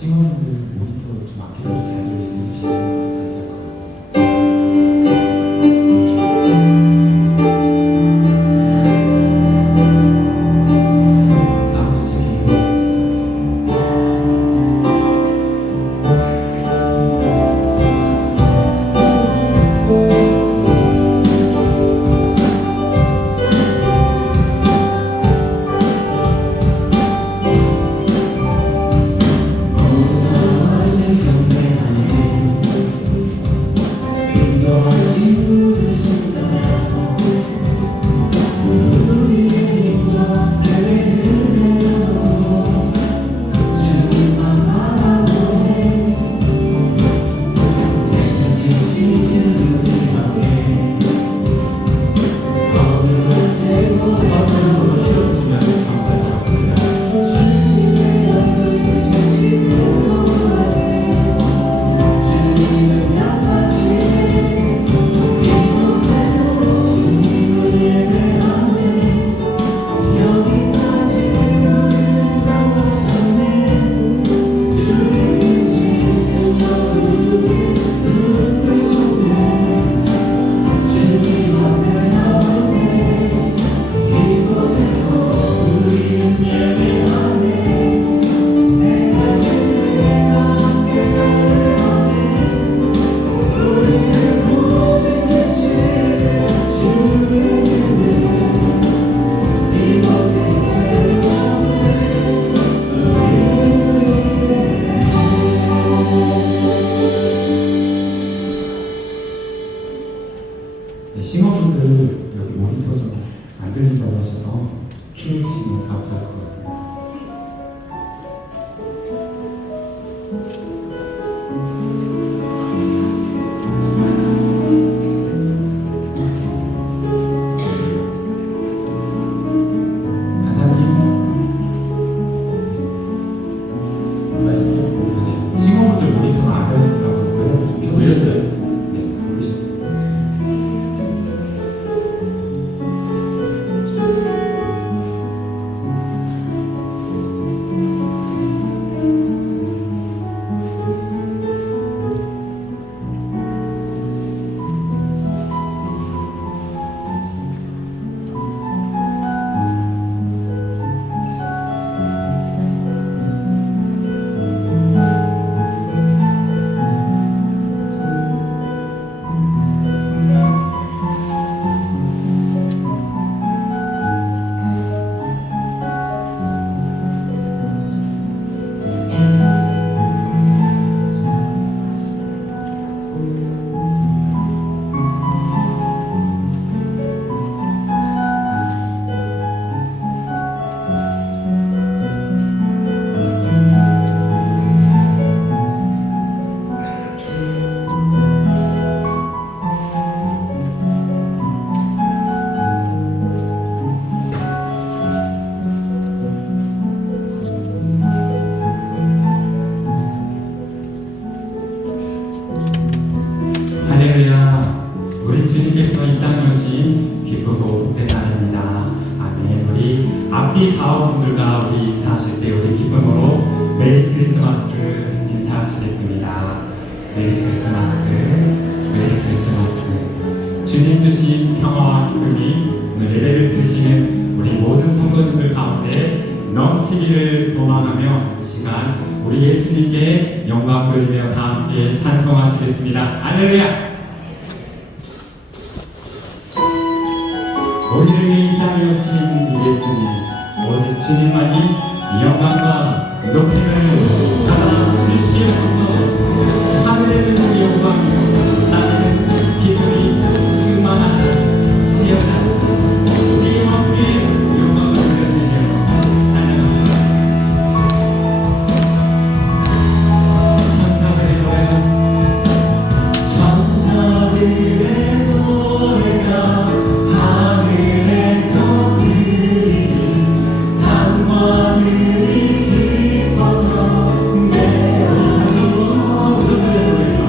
싱어분들 모니터 좀 악기 소리 잘 들리게 해주시면 감사할 것 같습니다. 사운드 체킹 해보겠습니다. 네, 싱어분들 여기 모니터 좀 안 들린다고 하셔서 키우시면 감사할 것 같습니다. 간사님, 네, 싱어분들 모니터가 안 들린다고 하고요. 좀 켜주세요. 네, 모르셨어요. 할렐루야. 우리 주님께서 이 땅에 오신 기쁘고 복된 날입니다. 아멘. 우리 앞뒤 좌우분들과 우리 인사하실 때 우리 기쁨으로 메리 크리스마스 인사하시겠습니다. 메리 크리스마스, 메리 크리스마스. 주님 주신 평화와 기쁨이 오늘 예배를 드리시는 우리 모든 성도님들 가운데 넘치기를 소망하며 이 시간 우리 예수님께 영광 돌리며 다 함께 찬송하시겠습니다. 할렐루야. 우리를 위해 이 땅에 오신 예수님, 오직 주님만이 이 영광과 높임을 받아 주시옵소서. 하늘에는 우리 영광, 땅에는 기쁨이 충만하다. 지어다. 우리 함께 영광을 드리며 찬양합니다. 천사들의 노래가 천사들의 노래가 하늘에서 들리는 상관들이 기뻐서 매어진 천사들의 노래가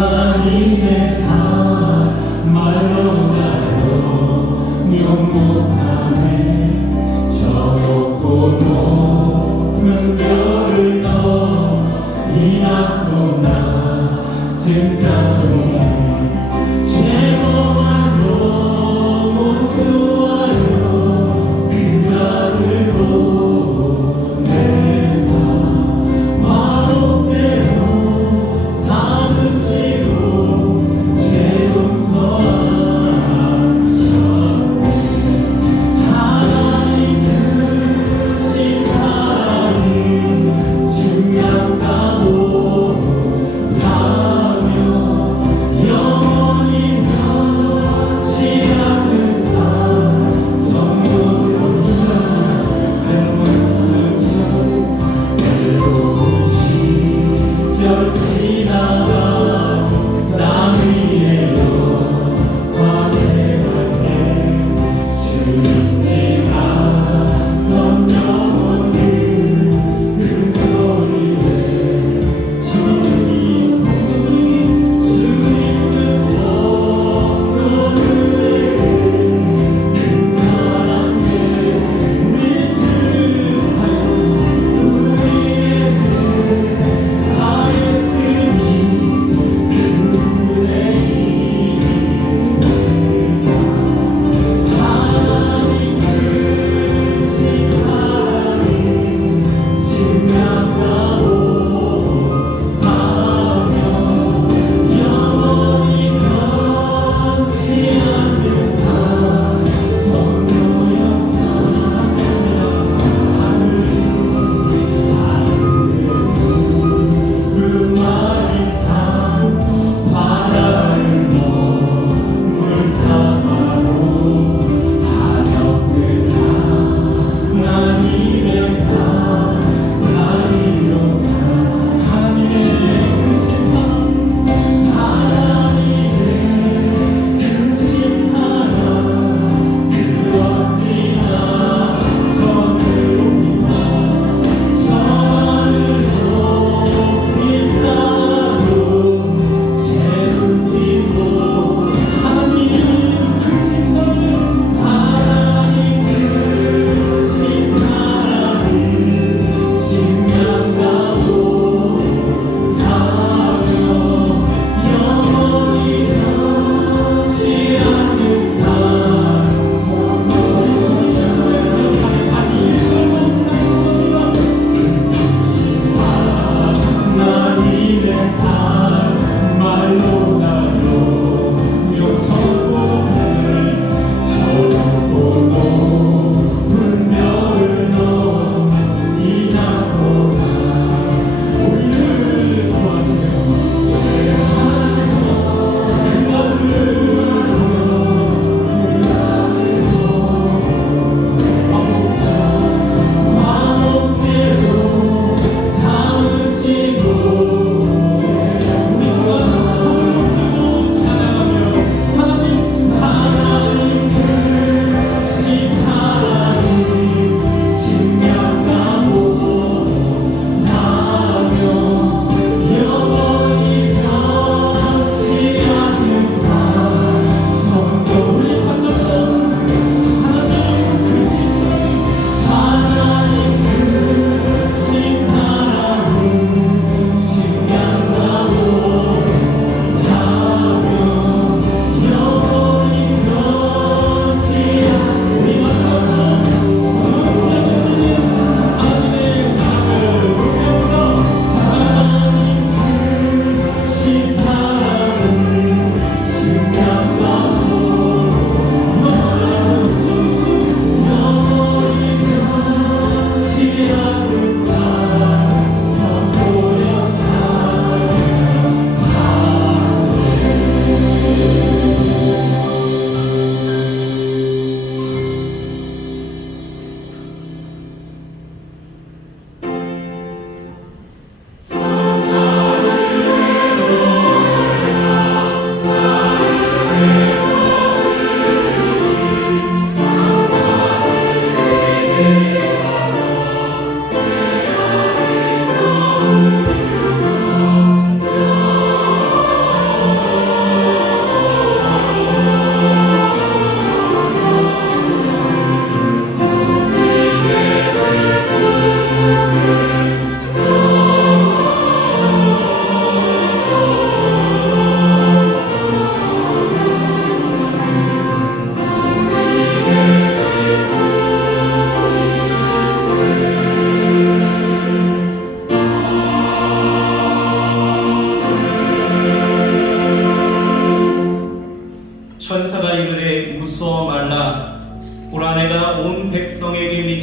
하나님의 사랑 말로 나도 명 못하네. 저 높고 높은 별을 넘어 이 낮고 낮은 땅 중 죄고와 영혼 구하여 그 아들 보내사 화목제로 삼으시고 죄 용서하셨네. 하나님 크신 사랑은 증명다 못하며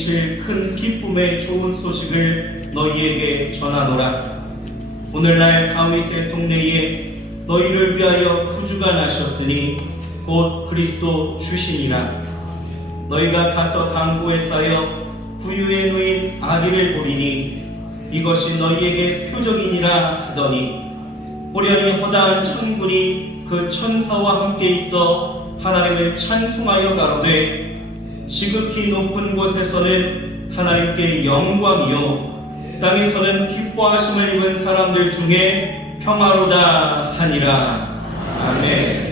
이루실 큰 기쁨의 좋은 소식을 너희에게 전하노라. 오늘날 다윗의 동네에 너희를 위하여 구주가 나셨으니 곧 그리스도 주시니라. 너희가 가서 강고에 쌓여 부유에 누인 아기를 보리니 이것이 너희에게 표적이니라 하더니 호련히 허다한 천군이 그 천사와 함께 있어 하나님을 찬송하여 가로되 지극히 높은 곳에서는 하나님께 영광이요 땅에서는 기뻐하심을 입은 사람들 중에 평화로다 하니라. 아멘.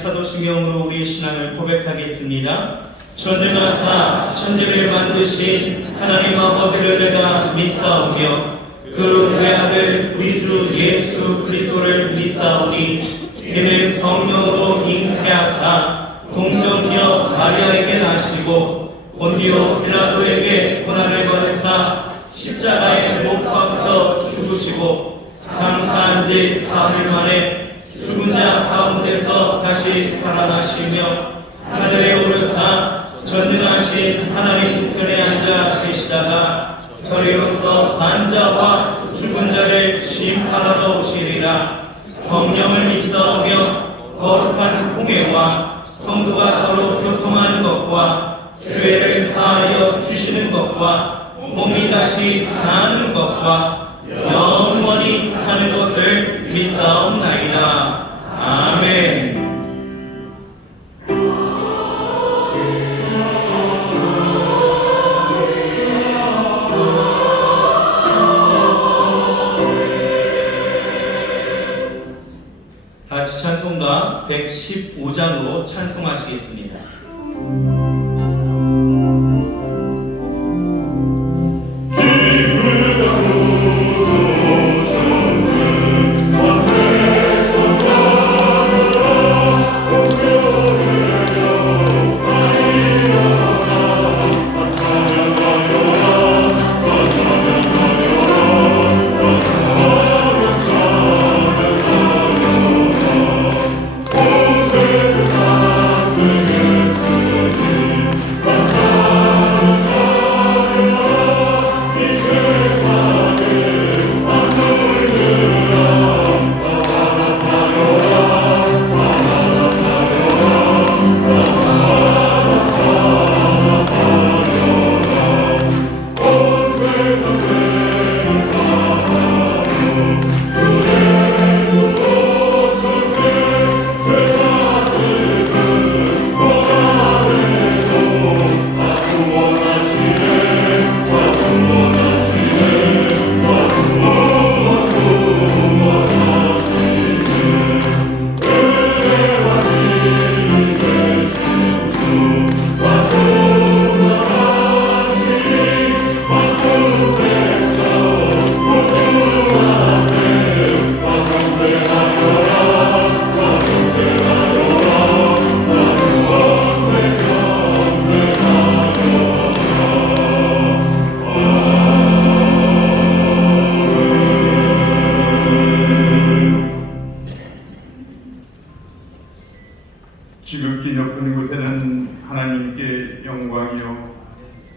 사도신경으로 우리의 신앙을 고백하겠습니다. 전능하사 천지를 만드신 하나님 아버지를 내가 믿사오며 그 외아들 우리 주 예수 그리스도를 믿사오니 이는 성령으로 잉태하사 동정녀 마리아에게 나시고 본디오 빌라도에게 고난을 받으사 십자가에 못 박혀 죽으시고 장사한 지 사흘 만에 죽은 자 가운데서 다시 살아나시며 하늘에 오르사 전능하신 하나님 우편에 앉아 계시다가 저리로서 산 자와 죽은 자를 심판하러 오시리라. 성령을 믿사오며 거룩한 공회와 성도가 서로 교통하는 것과 죄를 사하여 주시는 것과 몸이 다시 사는 것과 영원히 사는 것을 믿사옵나이다. 아멘. 같이 찬송가 115장으로 찬송하시겠습니다. 지극히 높은 곳에는 하나님께 영광이요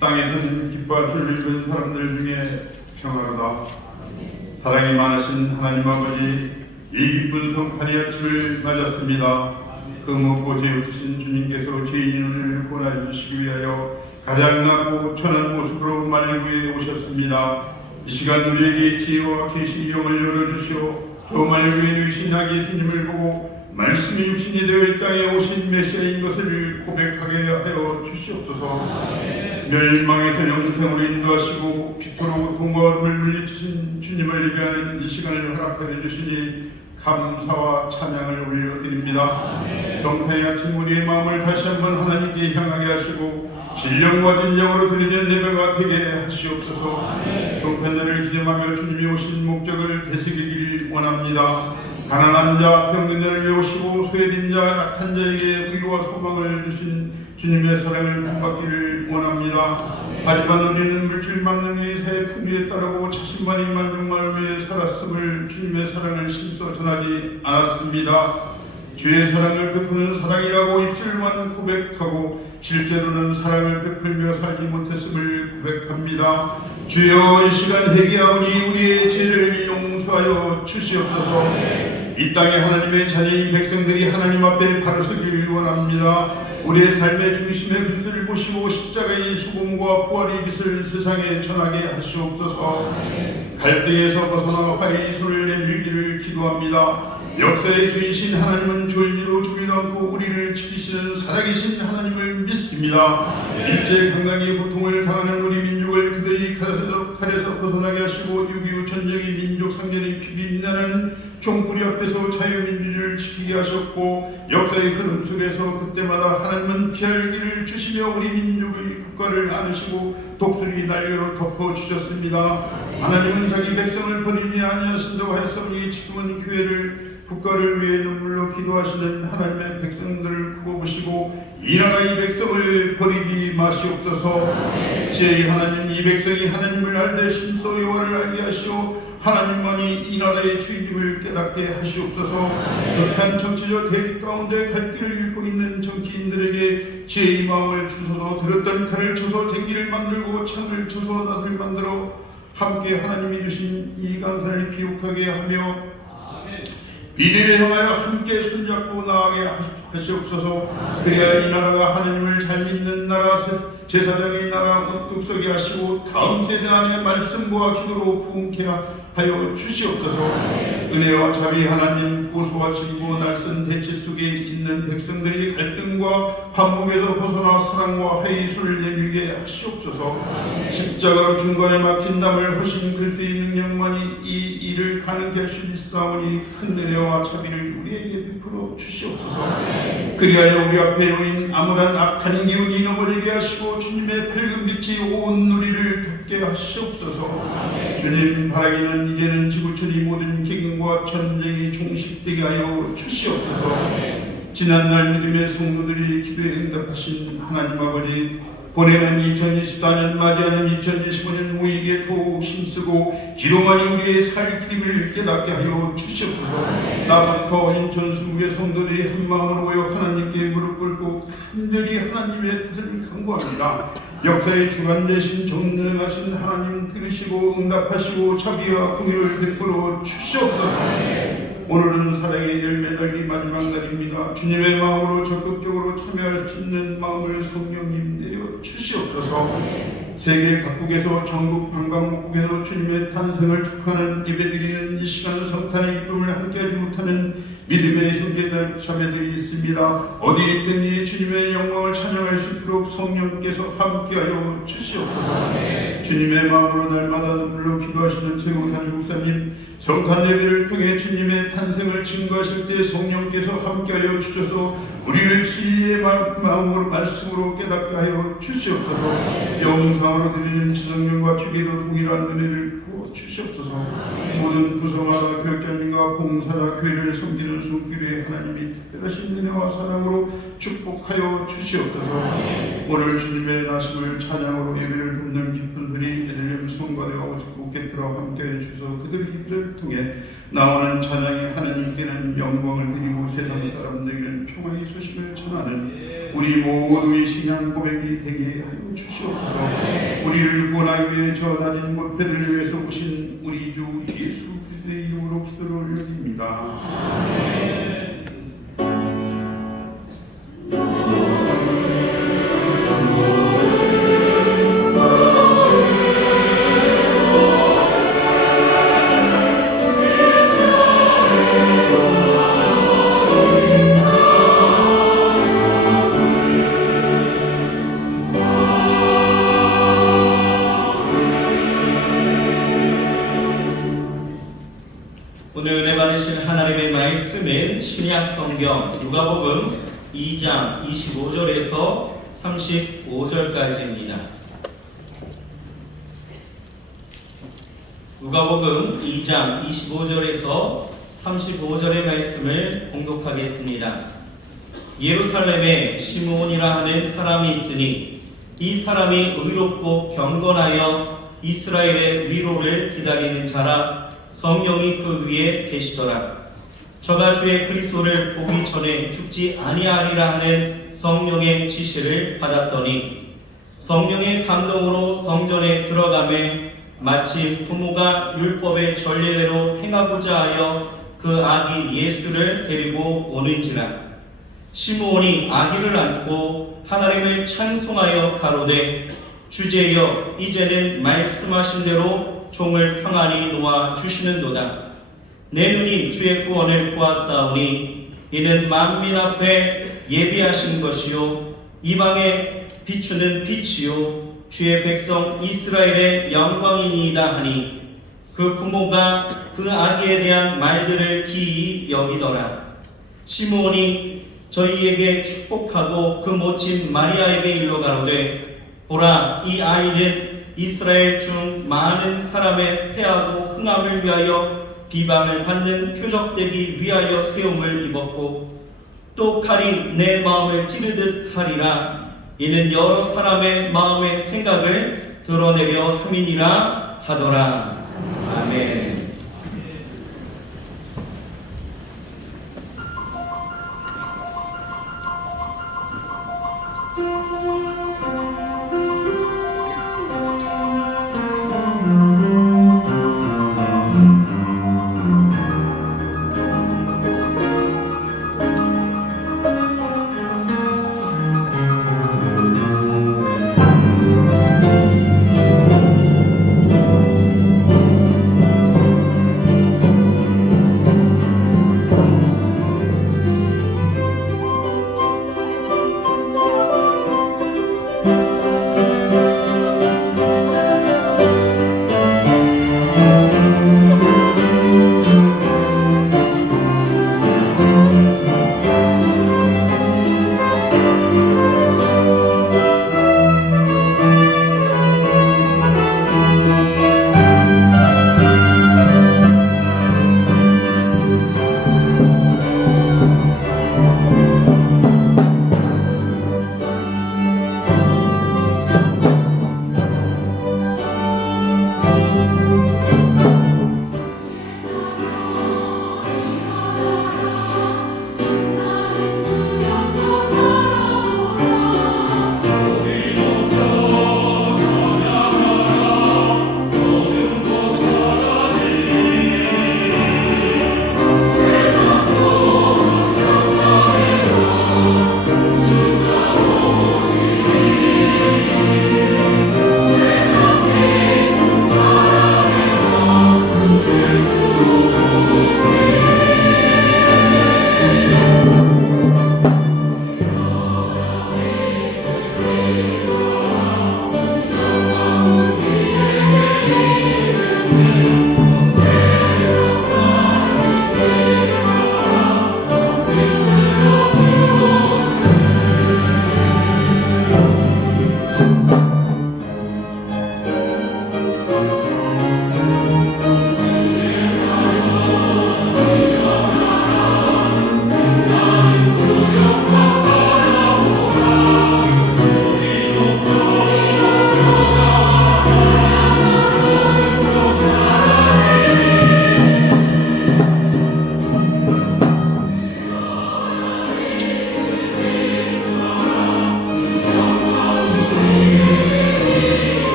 땅에서는 기뻐하심을 입은 사람들 중에 평화로다. 사랑이 많으신 하나님 아버지, 이 기쁜 성탄의 아침을 맞았습니다. 그 무엇고 제우신 주님께서 죄인을 구원해 주시기 위하여 가장 낮고 천한 모습으로 만일구에 오셨습니다. 이 시간 우리에게 지혜와 계시의 영을 열어주시오 저 만일구에 누이신 아기 예수님을 보고 말씀이 육신이 되어 이 땅에 오신 메시아인 것을 고백하게 하여 주시옵소서. 멸망에서 영생으로 인도하시고 피토로 고통과 어둠을 물리치신 주님을 예배하는 이 시간을 허락하여 주시니 감사와 찬양을 올려드립니다. 성탄의 아침 우리의 마음을 다시 한번 하나님께 향하게 하시고 신령과 진정으로 드리는 예배가 되게 하시옵소서. 성탄절을 기념하며 주님이 오신 목적을 되새기길 원합니다. 가난한 자, 병든 자를 위하시고 소외된 자, 약한 자에게 위로와 소망을 주신 주님의 사랑을 본받기를 원합니다. 하지만 우리는 물질만능 이 새 풍기에 따르고 자신만이 만족만을 살았음을 주님의 사랑을 심써 전하지 않았습니다. 주의 사랑을 베푸는 사랑이라고 입술만 고백하고 실제로는 사랑을 베풀며 살지 못했음을 고백합니다. 주여 이 시간 회개하오니 우리의 죄를 용서하여 주시옵소서. 이 땅에 하나님의 자녀인 백성들이 하나님 앞에 바로 서기를 원합니다. 우리의 삶의 중심의 그리스도를 보시고 십자가의 수고와 부활의 빛을 세상에 전하게 하시옵소서. 갈등에서 벗어나 화해의 손을 내밀기를 기도합니다. 역사의 주이신 하나님은 졸지도 주미도 않고 우리를 지키시는 살아계신 하나님을 믿습니다. 일제강점기 고통을 당하는 우리 민족을 그들이 칼에서 벗어나게 하시고 6.25 전쟁의 민족 상전의 피비 나는 총뿌리 앞에서 자유민주를 지키게 하셨고 역사의 흐름 속에서 그때마다 하나님은 피할 길을 주시며 우리 민족의 국가를 안으시고 독수리 날개로 덮어주셨습니다. 하나님은 자기 백성을 버리지 아니하신다고 하였으니 지금은 교회를 국가를 위해 눈물로 기도하시는 하나님의 백성들을 굽어보시고 이 나라의 백성을 버리지 마시옵소서. 제 하나님 이 백성이 하나님을 알되 심소 여호와를 알게 하시오 하나님만이 이 나라의 주인임을 깨닫게 하시옵소서. 극한 정치적 대립 가운데 갈 길을 잃고 있는 정치인들에게 지혜의 마음을 주소서. 들었던 칼을 쳐서 쟁기를 만들고 창을 쳐서 낫을 만들어 함께 하나님이 주신 이 강산을 기록하게 하며 미래를 향하여 함께 손잡고 나아가게 하시옵소서. 그래야 이 나라가 하나님을 잘 믿는 나라, 제사장의 나라 뚝서게 하시고 다음 세대 안에 말씀과 기도로 부흥케 하여 주시옵소서. 은혜와 자비 하나님, 고소와 진고 날선 대치 속에 있는 백성들이 갈등과 반복에서 벗어나 사랑과 화해의 손을 내밀게 하시옵소서. 십자가로 중간에 막힌 담을 허신 그리스도의 능력만이 이 일을 가능케 할 수 있사오니 큰 은혜와 자비를 우리에게 베풀어 주시옵소서. 그리하여 우리 앞에 놓인 암울한 악한 기운이 넘어지게 하시고 주님의 밝은 빛이 온 우리를 덮게 하시옵소서. 주님 바라기는 이제는 지구촌이 모든 기근과 전쟁이 종식되게 하여 주시옵소서. 지난날 믿음의 성도들이 기도에 응답하신 하나님 아버지, 보내는 2024년 맞이하는 2025년 우리에게 더욱 힘쓰고 기도만이 우리의 살 길임을 깨닫게 하여 주시옵소서. 나부터 인천 순국의 성도들이 한마음으로 모여 하나님께 무릎 꿇고 간절히 하나님의 뜻을 간구합니다. 역사의 주관 되신 전능하신 하나님 들으시고 응답하시고 자비와 공의를 베풀어 주시옵소서. 오늘은 사랑의 열매 달기 마지막 날입니다. 주님의 마음으로 적극적으로 참여할 수 있는 마음을 성령님 내려 주시옵소서. 세계 각국에서 전국 방방곡곡에서 주님의 탄생을 축하하는 예배드리는 이 시간 성탄의 기쁨을 함께하지 못하는 믿음의 형제들 자매들이 있습니다. 어디 있든지 주님의 영광을 찬양할 수 있도록 성령께서 함께하여 주시옵소서. 주님의 마음으로 날마다 눈물로 기도하시는 최고산 목사님, 성탄 예배를 통해 주님의 탄생을 증거하실 때 성령께서 함께하여 주셔서 우리를 진리의 마음으로 말씀으로 깨닫게 하여 주시옵소서. 영상으로 드리는 지성령과 주기도 동일한 은혜를 부어 주시옵소서. 모든 부서마다 교육자님과 봉사자 교회를 섬기는 손길에 하나님이 특별하신 은혜와 사랑으로 축복하여 주시옵소서. 오늘 주님의 나심을 찬양으로 예배를 돕는 기쁜 소리 베들레헴 성곽에 오직고 들어 함께해 주셔서 그들의 입을 통해 나오는 찬양이 하나님께는 영광을 드리고 세상 사람들에게는 평화의 소식을 전하는 우리 모두의 신앙 고백이 되게 하여 주시옵소서. 우리를 구원하기 위해 저 낮은 못배를 위해서 오신 우리 주 예수 그리스도의 이름으로 기도를 올려드립니다. 성경 누가복음 2장 25절에서 35절까지입니다. 누가복음 2장 25절에서 35절의 말씀을 봉독하겠습니다. 예루살렘에 시므온이라 하는 사람이 있으니 이 사람이 의롭고 경건하여 이스라엘의 위로를 기다리는 자라. 성령이 그 위에 계시더라. 저가 주의 그리스도를 보기 전에 죽지 아니하리라 하는 성령의 지시를 받았더니 성령의 감동으로 성전에 들어가매 마치 부모가 율법의 전례대로 행하고자 하여 그 아기 예수를 데리고 오는지라. 시므온이 아기를 안고 하나님을 찬송하여 가로되 주제여 이제는 말씀하신 대로 종을 평안히 놓아 주시는도다. 내 눈이 주의 구원을 보았사오니 이는 만민 앞에 예비하신 것이요 이방에 비추는 빛이요 주의 백성 이스라엘의 영광이니이다 하니 그 부모가 그 아기에 대한 말들을 기이 여기더라. 시므온이 저희에게 축복하고 그 모친 마리아에게 일러 가로되 보라 이 아이는 이스라엘 중 많은 사람의 패하고 흥함을 위하여 비방을 받는 표적되기 위하여 세움을 입었고 또 칼이 내 마음을 찌르듯 하리라. 이는 여러 사람의 마음의 생각을 드러내려 함이니라 하더라. 아멘.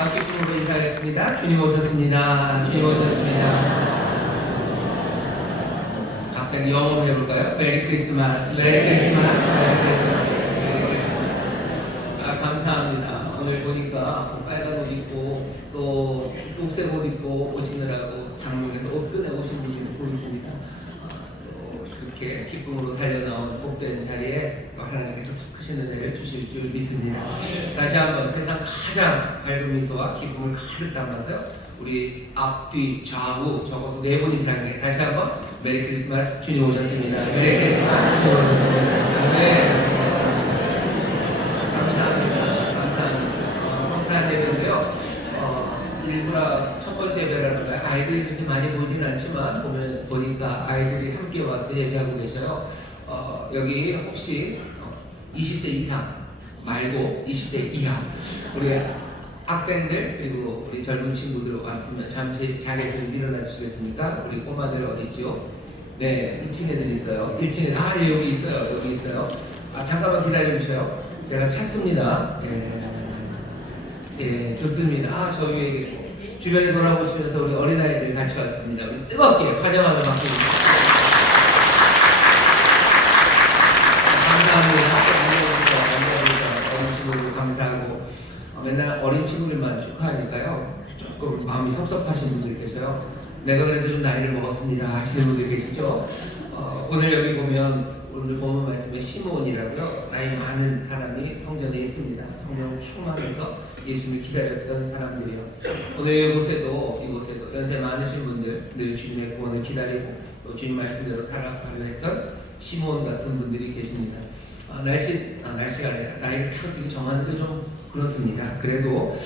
한번 기쁨으로 인사하겠습니다. 주님 오셨습니다. 주님 오셨습니다. 갑자기 영어로 해볼까요? 메리 크리스마스, 메리 크리스마스, 메리 크리스마스. 감사합니다. 오늘 보니까 빨간 옷 입고 또 녹색 옷 입고 오시느라고 장롱에서 옷 꺼내 오신 분이 보이십니다. 또 그렇게 기쁨으로 달려나온 복된 자리에 하나님께서 크신 은혜를 주실 줄 믿습니다. 다시 한번 세상 가장 밝은 미소와 기쁨을 가득 담아서요. 우리 앞뒤 좌우 적어도 4분 이상의 다시 한번 메리 크리스마스 주님 오셨습니다. 메리 크리스마스 주님 오셨습니다. 네. 성탄예배인데요. 일부라 첫 번째 예배라는 거예요. 아이들이 그렇게 많이 보지는 않지만 보니까 아이들이 함께 와서 예배하고 계셔요. 여기 혹시 20세 이상 말고 20대 이하 우리 학생들 그리고 우리 젊은 친구들 왔으면 잠시 자리에 좀 일어나 주시겠습니까? 우리 꼬마들 어디 있죠? 네, 2층 애들 있어요. 1층에 예, 여기 있어요. 여기 있어요. 잠깐만 기다려 주세요. 제가 찾습니다. 예, 좋습니다. 저희 주변에 돌아보시면서 우리 어린아이들 같이 왔습니다. 우리 뜨겁게 환영하는 박수. 감사합니다. 어린 친구들 감사하고 맨날 어린 친구들만 축하하니까요. 조금 마음이 섭섭하신 분들 계세요. 내가 그래도 좀 나이를 먹었습니다 하시는 분들 계시죠? 오늘 여기 보면 오늘 보면 말씀에 시몬이라고요. 나이 많은 사람이 성전에 있습니다. 성령 충만해서 예수님을 기다렸던 사람들이요. 오늘 이곳에도 연세 많으신 분들 늘 주님의 구원을 기다리고 또 주님 말씀대로 살아가려 했던 시몬 같은 분들이 계십니다. 날씨가 아니라 나이를 탁 정하는 게 좀 그렇습니다. 그래도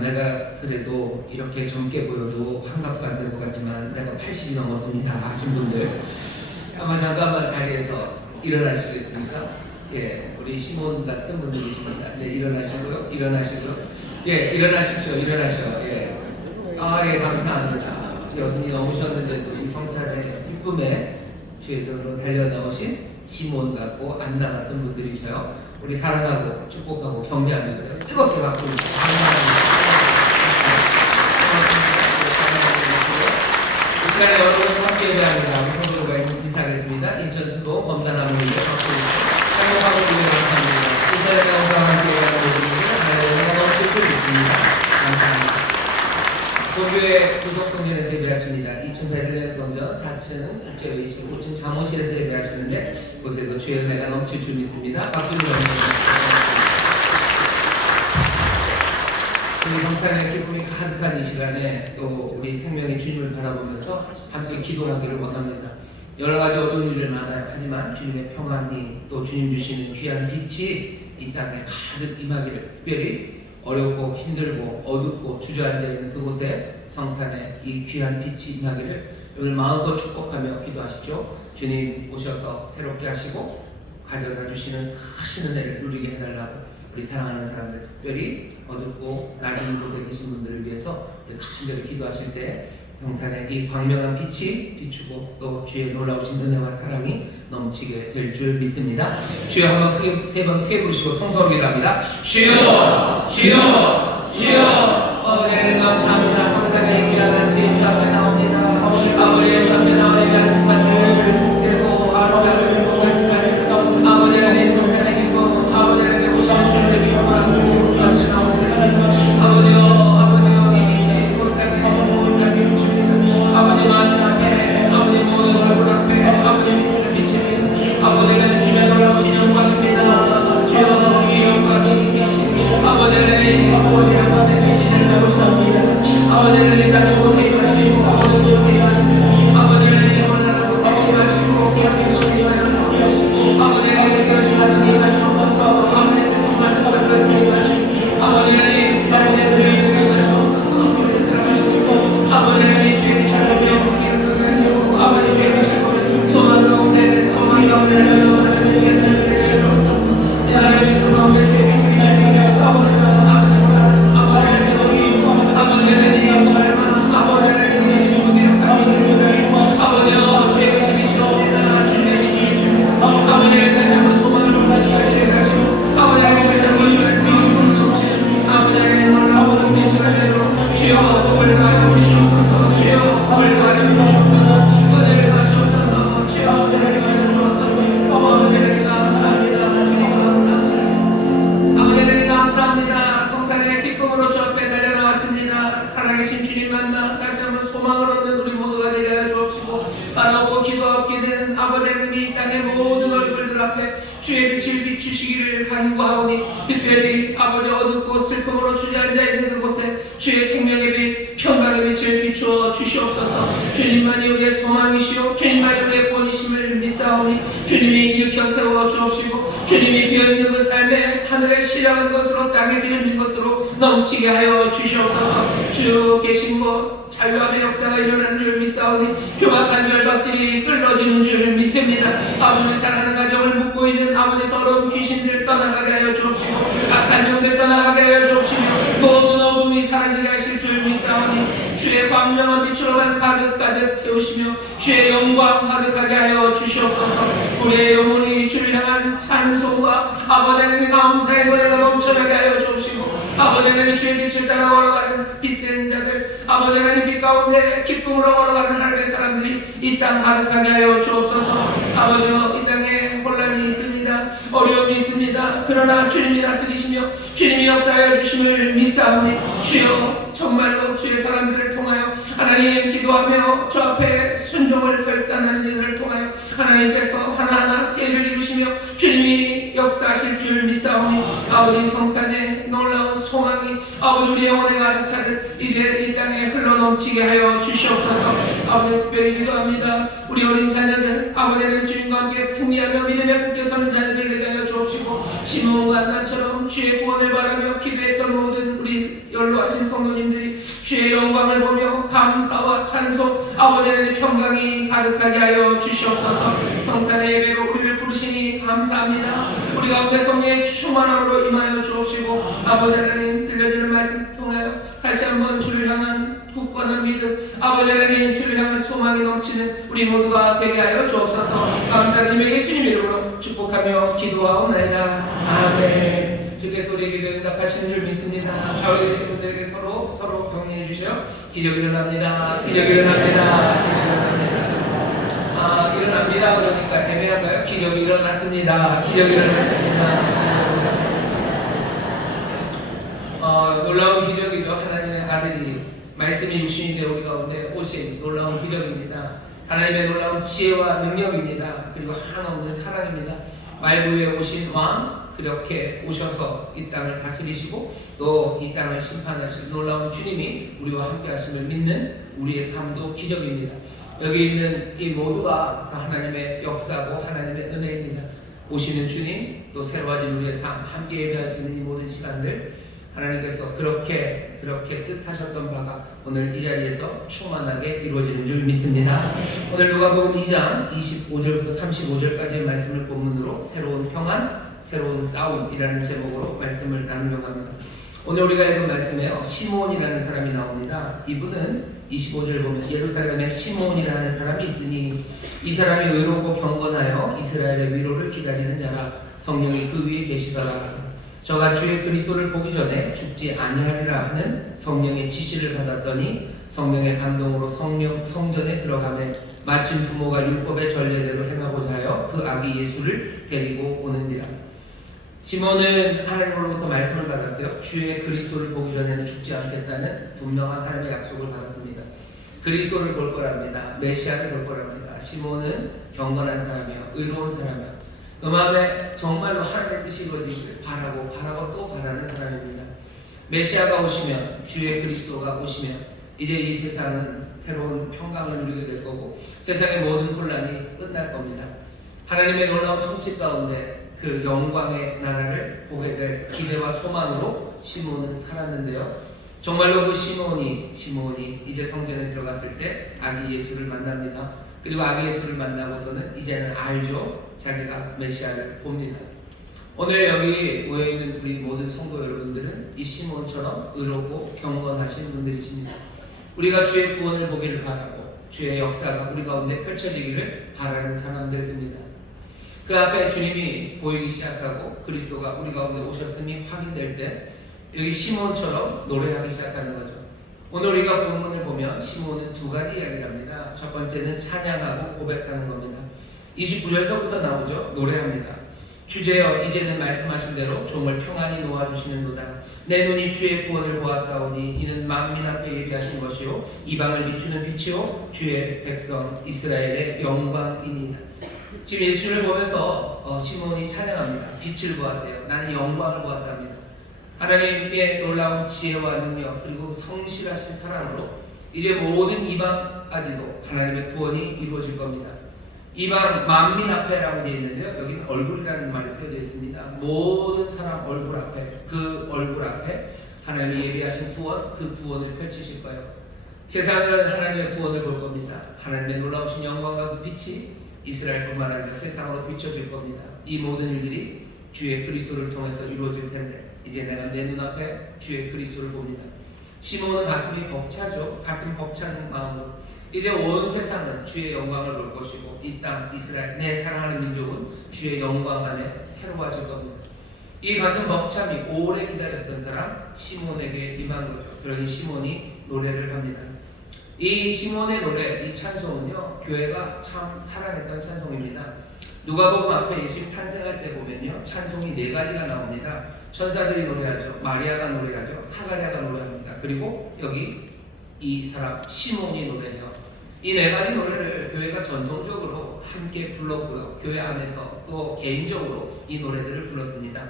내가 그래도 이렇게 젊게 보여도 환갑도 안 될 것 같지만 내가 80이 넘었습니다 하신 분들 아마 잠깐만 자리에서 일어나시겠습니까? 예, 우리 시몬 같은 분들이십니다. 네, 일어나시고요. 예, 일어나십시오. 예. 예, 감사합니다. 여러분이 넘으셨는데도 이 성탄의 기쁨에 주의적으로 달려나오신 시몬 같고 안나 같은 분들이셔요. 우리 사랑하고 축복하고 격려하면서 뜨겁게 박수 감사합니다. 이 시간에 여러분과 함께 예배합니다. 우리 성도가 인사하겠습니다. 인천수도 검단나무를 박수 사용하고 기도합니다. 이 시간에 여러분과 함께 예배하는 분들은 하나님의 너무 기쁠 수 있습니다. 감사합니다. 본교회 구석성전에서 예배하십니다. 2층 베들레헴 성전, 4층 국제회의실, 5층 잠옷실에서 예배하시는데 곳에도 주의 은혜가 넘칠 줄 믿습니다. 박수 좀 주세요. 우리 성탄의 기쁨이 가득한 이 시간에 또 우리 생명의 주님을 바라보면서 함께 기도하기를 원합니다. 여러 가지 어려운 일들 많아요. 하지만 주님의 평안이 또 주님 주시는 귀한 빛이 이 땅에 가득 임하기를 특별히 어렵고 힘들고 어둡고 주저앉아 있는 그곳에 성탄의 이 귀한 빛이 임하기를 오늘 마음껏 축복하며 기도하십시오. 주님 오셔서 새롭게 하시고 가져다 주시는 크신 은혜를 누리게 해달라고 우리 사랑하는 사람들 특별히 어둡고 낮은 곳에 계신 분들을 위해서 간절히 기도하실 때 성탄의 이 광명한 빛이 비추고 또 주의 놀라우신 은혜와 사랑이 넘치게 될 줄 믿습니다. 주여 한번 크게 세 번 크게 부르시고 통성으로 기도합니다. 주여 주여 주여 네 감사합니다. 성탄의 귀한 제 앞에 나옵니다. 아버지의 주 앞에 나오는 시간을 주시고 아버지의 복한 시간을 아버지의 성탄의 기쁨 아버지의 오신 주님의 기쁨을 주시고 나옵니다. 아버지여 이 빛이 아버지 많은 앞에 아버지 모든 얼굴 앞에 아버지 비추는 빛이 아버지는 주의 놀라우신 영광입니다. 주여 이 영광이 빛이 아버지는 아버지 아버지 계시는 곳이옵니다. 아버지는 이 땅에 곳에 임하시고 모든 곳에 임하시고 아버지는 이 원하는 곳에 임하시고 계시고 임하시고 아버지는 이걸 주하시니 임하시옵소서 아버지 실수만 하는 것을 임하시고 아버지는 이 아버지의 주의 계시고 주께서 들어가시고 아버지는 이 주의 계시고 아버지 주의 계시고 소망 가운데 소망 가운데 하나님께서 계시옵소서 하나님의 소망 가운데 주의 계시고 아버지가 아시고 아버지는 여기 아버지는 이 영절만 아버지는 이 주님의 아버지여 주의 계시옵소서 주의 계시옵소서 아버지는 다시 한번 소망을 다시 하시고 아버지는 다시 한번 아버지는 놀라운 특별히 아버지 어둡고 슬픔으로 주저앉아 있는 그곳에 주의 생명의 빛, 평강의 빛을 비추어 주시옵소서. 주님만이 우리의 소망이시오, 주님만이 우리의 본이심을 믿사오니 주님이 일으켜 세워 주옵시고 주님이 비어있는 그 삶에 하늘에 시려는 것으로 땅에 비는 것으로 넘치게 하여 주시옵소서. 주 계신 곳 자유함의 역사가 일어나는 줄 믿사오니 흉악한 열박들이 끌어지는 줄 믿습니다. 아버지 사랑하는 가정을 묻고 있는 아버지 더러운 귀신들 떠나가게 하여 주옵시고 악한 영들 떠나가게 하여 주옵시며 모든 어둠이 사라지게 하실 줄 믿사오니 주의 광명한 빛으로만 가득가득 채우시며 주의 영광 가득하게 하여 주시옵소서. 우리의 영혼이 주를 향한 찬송과 아버지 하나님의 감사의 노래가 넘쳐나게 하여 주옵시고 아버지 하나님 주의 빛을 따라 걸어가는 빛된 자들, 아버지 하나님 빛 가운데 기쁨으로 걸어가는 하나님의 사람들이 이 땅 가득하게 하여 주옵소서. 아버지 이 땅에 혼란이 있습니다, 어려움이 있습니다. 그러나 주님이 다스리시며 주님이 역사하여 주심을 믿사오니 주여 정말로 주의 사람들을 통하여 하나님 기도하며 주 앞에 순종을 결단하는 이들을 통하여 하나님께서 하나하나 세를 이루시며 주님이 역사하실 줄 믿사오니 아버지 성탄의 놀라운 소망이 아버지 우리 영혼에 가득 차듯 이제 이 땅에 흘러넘치게 하여 주시옵소서. 아버지 특별히 기도합니다. 우리 어린 자녀들 아버지는 주님과 함께 승리하며 믿음에 굳게 서는 자녀들 되게 하여 주옵시고 시므온과 안나처럼 주의 구원을 바라며 기도했던 모든 우리 연로하신 성도님들이 주의 영광을 보며 감사와 찬송 아버지의 평강이 가득하게 하여 주시옵소서. 성탄의 예배로 우리를 부르시니 감사합니다. 우리 가운데 성령의 충만함으로 임하여 주옵시고 아버지 하나님 들려주는 말씀 통하여 다시 한번 주를 향한 굳건한 믿음 아버지 하나님 주를 향한 소망이 넘치는 우리 모두가 되게 하여 주옵소서. 감사드리며 예수님 이름으로 축복하며 기도하옵나이다. 아멘. 주께서 우리 기도에 응답하시는 줄 믿습니다. 좌우에 계신 분들에게 서로 격려해 주시오. 기적이 일어납니다. 기적이 일어납니다. 일어납니다. 그러니까 애매한가요? 기적이 일어났습니다. 기적이 일어났습니다. 놀라운 기적이죠. 하나님의 아들이 말씀이 육신이 되어 우리 가운데 오신 놀라운 기적입니다. 하나님의 놀라운 지혜와 능력입니다. 그리고 한없는 사랑입니다. 말구에 오신 왕 그렇게 오셔서 이 땅을 다스리시고 또 이 땅을 심판하실 놀라운 주님이 우리와 함께 하심을 믿는 우리의 삶도 기적입니다. 여기 있는 이 모두가 하나님의 역사고 하나님의 은혜입니다. 오시는 주님 또 새로워진 우리의 삶 함께 예배할 수 있는 이 모든 시간들 하나님께서 그렇게 뜻하셨던 바가 오늘 이 자리에서 충만하게 이루어지는 줄 믿습니다. 오늘 누가복음 2장 25절부터 35절까지의 말씀을 본문으로 새로운 평안, 새로운 싸움이라는 제목으로 말씀을 나누려고 합니다. 오늘 우리가 읽은 말씀에요 시므온이라는 사람이 나옵니다. 이분은 25절 보면 예루살렘에 시므온이라는 사람이 있으니 이 사람이 의롭고 경건하여 이스라엘의 위로를 기다리는 자라 성령이 그 위에 계시더라. 저가 주의 그리스도를 보기 전에 죽지 아니하리라 하는 성령의 지시를 받았더니 성령의 감동으로 성전에 들어가매 마침 부모가 율법의 전례대로 행하고자 하여 그 아기 예수를 데리고 오는지라. 시몬은 하나님으로부터 말씀을 받았어요. 주의 그리스도를 보기 전에는 죽지 않겠다는 분명한 하나님의 약속을 받았습니다. 그리스도를 볼 거랍니다. 메시아를 볼 거랍니다. 시몬은 경건한 사람이에요. 의로운 사람이에요. 그 마음에 정말로 하나님의 뜻이 이루어지기를 바라고 또 바라는 사람입니다. 메시아가 오시면 주의 그리스도가 오시면 이제 이 세상은 새로운 평강을 누리게 될 거고 세상의 모든 혼란이 끝날 겁니다. 하나님의 놀라운 통치 가운데 그 영광의 나라를 보게 될 기대와 소망으로 시므온은 살았는데요. 정말로 그 시므온이 이제 성전에 들어갔을 때 아기 예수를 만납니다. 그리고 아기 예수를 만나고서는 이제는 알죠. 자기가 메시아를 봅니다. 오늘 여기 모여 있는 우리 모든 성도 여러분들은 이 시므온처럼 의롭고 경건하신 분들이십니다. 우리가 주의 구원을 보기를 바라고 주의 역사가 우리 가운데 펼쳐지기를 바라는 사람들입니다. 그 앞에 주님이 보이기 시작하고 그리스도가 우리 가운데 오셨음이 확인될 때 여기 시므온처럼 노래하기 시작하는 거죠. 오늘 우리가 본문을 보면 시므온은 두 가지 이야기를 합니다. 첫 번째는 찬양하고 고백하는 겁니다. 29절서부터 나오죠. 노래합니다. 주제여 이제는 말씀하신 대로 종을 평안히 놓아주시는도다. 내 눈이 주의 구원을 보았사오니 이는 만민 앞에 예비하신 것이요 이방을 비추는 빛이요 주의 백성 이스라엘의 영광이니이다. 지금 예수를 보면서 시므온이 찬양합니다. 빛을 보았대요. 나는 영광을 보았답니다. 하나님의 놀라운 지혜와 능력 그리고 성실하신 사랑으로 이제 모든 이방까지도 하나님의 구원이 이루어질 겁니다. 이방 만민 앞에라고 되어 있는데요. 여기는 얼굴이라는 말이 쓰여져 있습니다. 모든 사람 얼굴 앞에, 그 얼굴 앞에 하나님이 예비하신 구원, 그 구원을 펼치실 거예요. 세상은 하나님의 구원을 볼 겁니다. 하나님의 놀라우신 영광과 그 빛이 이스라엘뿐만 아니라 세상으로 비춰질 겁니다. 이 모든 일들이 주의 그리스도를 통해서 이루어질 텐데 이제 내가 내 눈앞에 주의 그리스도를 봅니다. 시몬은 가슴이 벅차죠. 가슴 벅찬 마음으로 이제 온 세상은 주의 영광을 볼 것이고 이 땅 이스라엘 내 사랑하는 민족은 주의 영광 안에 새로워질 겁니다. 이 가슴 벅참이 오래 기다렸던 사람 시몬에게 임한 거죠. 그러니 시몬이 노래를 합니다. 이 시몬의 노래, 이 찬송은요 교회가 참 사랑했던 찬송입니다. 누가복음 앞에 예수님 탄생할 때 보면요 찬송이 4가지가 나옵니다. 천사들이 노래하죠. 마리아가 노래하죠. 사가랴가 노래합니다. 그리고 여기 이 사람 시몬이 노래해요. 이 4가지 노래를 교회가 전통적으로 함께 불렀고요. 교회 안에서 또 개인적으로 이 노래들을 불렀습니다.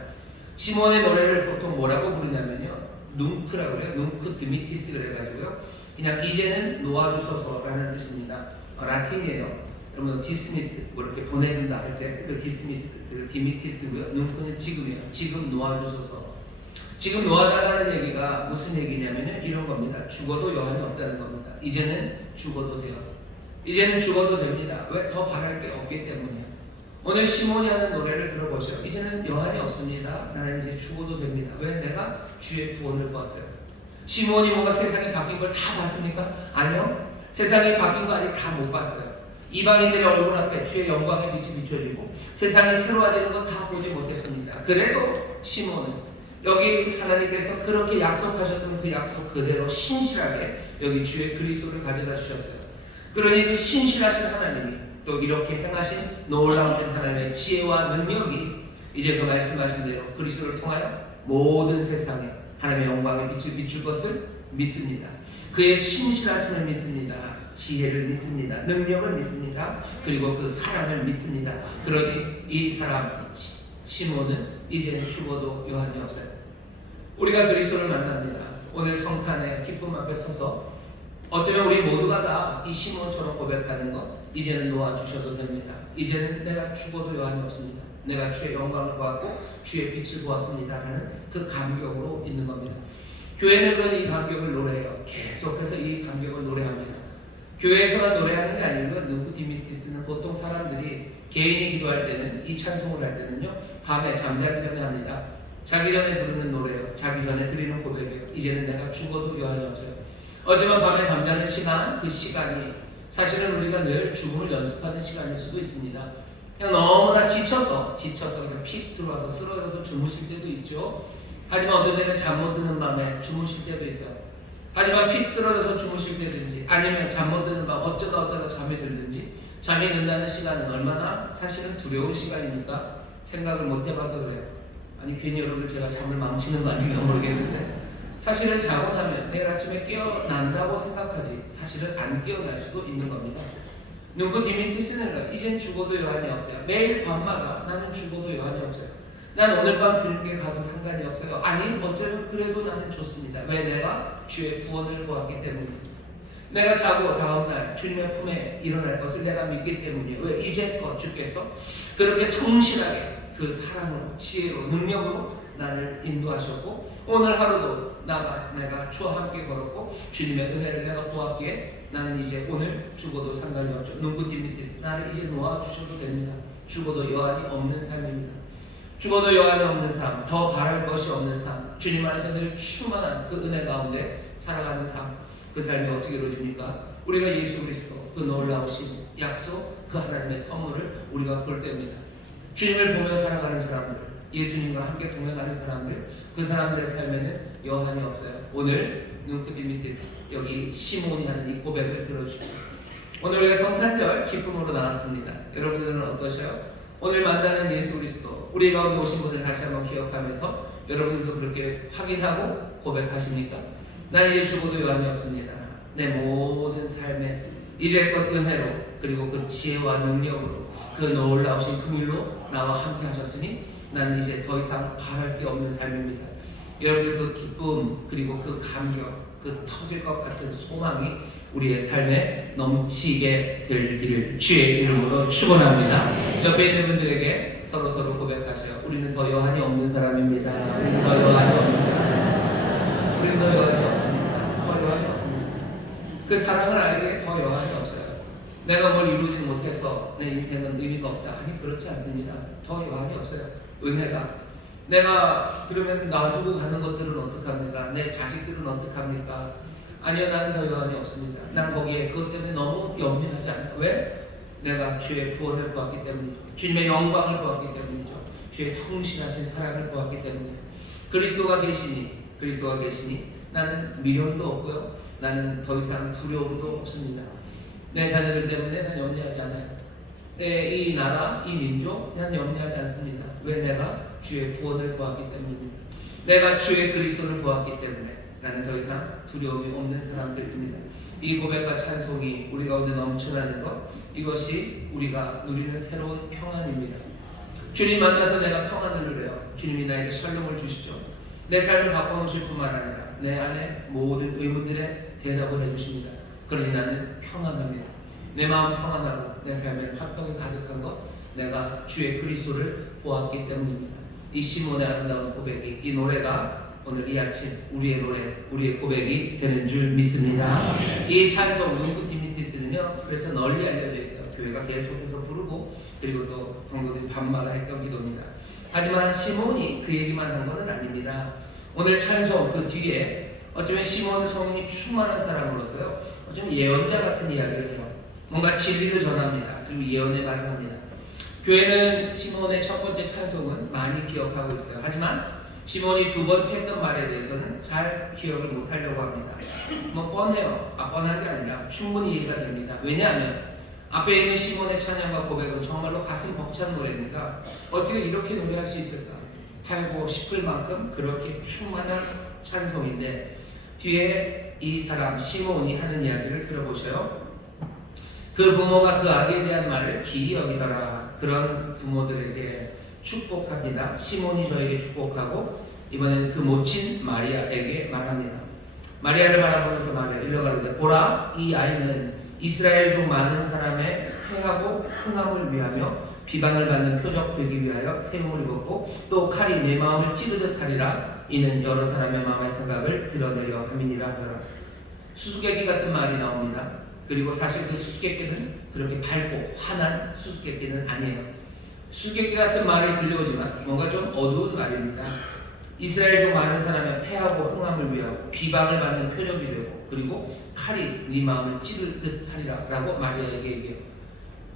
시몬의 노래를 보통 뭐라고 부르냐면요 뭉크라고 그래요. 뭉크 드미티스 그래가지고요 그냥 이제는 놓아주소서라는 뜻입니다. 라틴이에요. 여러분 디스미스 뭐 이렇게 보내준다 할 때 그 디스미스 그 디미티스고요. 뭉크는 지금이에요. 지금 놓아주소서. 지금 놓아달라는 얘기가 무슨 얘기냐면요 이런 겁니다. 죽어도 여한이 없다는 겁니다. 이제는 죽어도 돼요. 이제는 죽어도 됩니다. 왜? 더 바랄 게 없기 때문이에요. 오늘 시몬이 하는 노래를 들어보세요. 이제는 여한이 없습니다. 나는 이제 죽어도 됩니다. 왜? 내가 주의 구원을 보았어요. 시몬이 뭔가 세상이 바뀐 걸 다 봤습니까? 아니요. 세상이 바뀐 거 아직 다 못 봤어요. 이방인들의 얼굴 앞에 주의 영광의 빛이 비춰지고 세상이 새로워지는 거 다 보지 못했습니다. 그래도 시몬은 여기 하나님께서 그렇게 약속하셨던 그 약속 그대로 신실하게 여기 주의 그리스도를 가져다 주셨어요. 그러니 그 신실하신 하나님이 또 이렇게 행하신 놀라우신 하나님의 지혜와 능력이 이제 그 말씀하신 대로 그리스도를 통하여 모든 세상에 하나님의 영광의 빛을 비출 것을 믿습니다. 그의 신실하심을 믿습니다. 지혜를 믿습니다. 능력을 믿습니다. 그리고 그 사랑을 믿습니다. 그러니 이 사람 시몬은 이제는 죽어도 여한이 없어요. 우리가 그리스도를 만납니다. 오늘 성탄의 기쁨 앞에 서서 어쩌면 우리 모두가 다 이 시몬처럼 고백하는 것 이제는 놓아주셔도 됩니다. 이제는 내가 죽어도 여한이 없습니다. 내가 주의 영광을 보았고 주의 빛을 보았습니다 하는 그 감격으로 있는 겁니다. 교회는 그런 이 감격을 노래해요. 계속해서 이 감격을 노래합니다. 교회에서만 노래하는 게 아니고 누구 디미티스는 보통 사람들이 개인이 기도할 때는 이 찬송을 할 때는요 밤에 잠자기 전에 합니다. 자기 전에 부르는 노래요. 자기 전에 드리는 고백이에요. 이제는 내가 죽어도 여한이 없어요. 어쩌면 밤에 잠자는 시간, 그 시간이 사실은 우리가 늘 죽음을 연습하는 시간일 수도 있습니다. 그냥 너무나 지쳐서 그냥 픽 들어와서 쓰러져서 주무실 때도 있죠. 하지만 어떤 때는 잠 못 드는 밤에 주무실 때도 있어요. 하지만 픽 쓰러져서 주무실 때든지 아니면 잠 못 드는 밤 어쩌다 잠이 들든지 잠이 든다는 시간은 얼마나 사실은 두려운 시간이니까 생각을 못 해봐서 그래요. 아니 괜히 여러분 제가 잠을 망치는 거 아닌가 모르겠는데 사실은 자고 나면 내일 아침에 깨어난다고 생각하지 사실은 안 깨어날 수도 있는 겁니다. 누구 디미티스는 이젠 죽어도 여한이 없어요. 매일 밤마다 나는 죽어도 여한이 없어요. 난 오늘 밤 주님께 가도 상관이 없어요. 아니 어쩌면 그래도 나는 좋습니다. 왜? 내가 주의 구원을 보았기 때문입니다. 내가 자고 다음날 주님의 품에 일어날 것을 내가 믿기 때문이에요. 왜? 이제껏 주께서 그렇게 성실하게 그 사랑으로 지혜로 능력으로 나를 인도하셨고 오늘 하루도 내가 주와 함께 걸었고 주님의 은혜를 내가 보았기에 나는 이제 오늘 죽어도 상관이 없죠. 눈부 디미티스 나를 이제 놓아주셔도 됩니다. 죽어도 여한이 없는 삶입니다. 죽어도 여한이 없는 삶, 더 바랄 것이 없는 삶, 주님 안에서 늘 충만한 그 은혜 가운데 살아가는 삶, 그 삶이 어떻게 이루어집니까? 우리가 예수 그리스도 그 놀라우신 약속, 그 하나님의 선물을 우리가 볼 때입니다. 주님을 보며 살아가는 사람들, 예수님과 함께 동행하는 사람들, 그 사람들의 삶에는 여한이 없어요. 오늘 눈크디미티스 여기 시몬이 하는 이 고백을 들어주십시오. 오늘 우리가 성탄절 기쁨으로 나왔습니다. 여러분들은 어떠셔요? 오늘 만나는 예수 그리스도 우리 가운데 오신 분을 다시 한번 기억하면서 여러분들도 그렇게 확인하고 고백하십니까? 나 이제 죽어도 여한이 없습니다. 내 모든 삶에 이제껏 은혜로 그리고 그 지혜와 능력으로 그 놀라우신 긍휼로 나와 함께 하셨으니 나는 이제 더 이상 바랄 게 없는 삶입니다. 여러분들 그 기쁨 그리고 그 감격, 그 터질 것 같은 소망이 우리의 삶에 넘치게 되기를 주의 이름으로 축원합니다. 옆에 있는 분들에게 서로 고백하세요. 우리는 더 여한이 없는 사람입니다. 우리는 더 여한이 없는 사람. 우리는 더 여한이 없습니다. 더 여한이 없습니다. 그 사랑을 알기에 더 여한이 없어요. 내가 뭘 이루지 못해서 내 인생은 의미가 없다. 아니 그렇지 않습니다. 더 여한이 없어요. 은혜가 내가 그러면 놔두고 가는 것들은 어떡합니까? 내 자식들은 어떡합니까? 아니요, 나는 더 여한이 없습니다. 난 거기에 그것 때문에 너무 염려하지 않아요. 왜? 내가 주의 구원을 보았기 때문이죠. 주님의 영광을 보았기 때문이죠. 주의 성실하신 사랑을 보았기 때문에 그리스도가 계시니 나는 미련도 없고요. 나는 더 이상 두려움도 없습니다. 내 자녀들 때문에 난 염려하지 않아요. 이 나라, 이 민족 난 염려하지 않습니다. 왜? 내가 주의 구원을 보았기 때문입니다. 내가 주의 그리스도를 보았기 때문에 나는 더 이상 두려움이 없는 사람들입니다. 이 고백과 찬송이 우리 가운데 넘쳐나는 것, 이것이 우리가 누리는 새로운 평안입니다. 주님 만나서 내가 평안을 누려요. 주님이 나에게 샬롬을 주시죠. 내 삶을 바꿔놓으실 뿐만 아니라 내 안에 모든 의문들에 대답을 해주십니다. 그러니 나는 평안합니다. 내 마음 평안하고 내 삶에 화평이 가득한 것, 내가 주의 그리스도를 보았기 때문입니다. 이 시몬의 아름다운 고백이, 이 노래가 오늘 이 아침 우리의 노래, 우리의 고백이 되는 줄 믿습니다. 이 찬송 루이브 디미티스는요, 그래서 널리 알려져 있어요. 교회가 계속해서 부르고 그리고 또 성도들이 밤마다 했던 기도입니다. 하지만 시몬이 그 얘기만 한 것은 아닙니다. 오늘 찬송 그 뒤에 어쩌면 시몬은 성령이 충만한 사람으로서요, 어쩌면 예언자 같은 이야기를 해요. 뭔가 진리를 전합니다. 그리고 예언의 말을 합니다. 교회는 시몬의 첫 번째 찬송은 많이 기억하고 있어요. 하지만 시몬이 두 번째 했던 말에 대해서는 잘 기억을 못하려고 합니다. 뭐 뻔해요. 뻔한 게 아니라 충분히 이해가 됩니다. 왜냐하면 앞에 있는 시몬의 찬양과 고백은 정말로 가슴 벅찬 노래니까 어떻게 이렇게 노래할 수 있을까 하고 싶을 만큼 그렇게 충만한 찬송인데, 뒤에 이 사람 시몬이 하는 이야기를 들어보셔요. 그 부모가 그 아기에 대한 말을 기이 여기더라. 그런 부모들에게 축복합니다. 시몬이 저에게 축복하고 이번에는 그 모친 마리아에게 말합니다. 마리아를 바라보면서 말해요. 일러가는데 보라, 이 아이는 이스라엘 중 많은 사람의 패하고 흥함을 위하며 비방을 받는 표적 되기 위하여 세움을 입었고 또 칼이 내 마음을 찌르듯 하리라. 이는 여러 사람의 마음의 생각을 드러내려 함이니라 하더라. 수수께끼 같은 말이 나옵니다. 그리고 사실 그 수수께끼는 그렇게 밝고 환한 수수께끼는 아니에요. 수수께끼 같은 말이 들려오지만 뭔가 좀 어두운 말입니다. 이스라엘 중 많은 사람의 패하고 흥함을 위하고 비방을 받는 표적이 되고 그리고 칼이 네 마음을 찌를 듯 하리라 라고 마리아에게 얘기해요.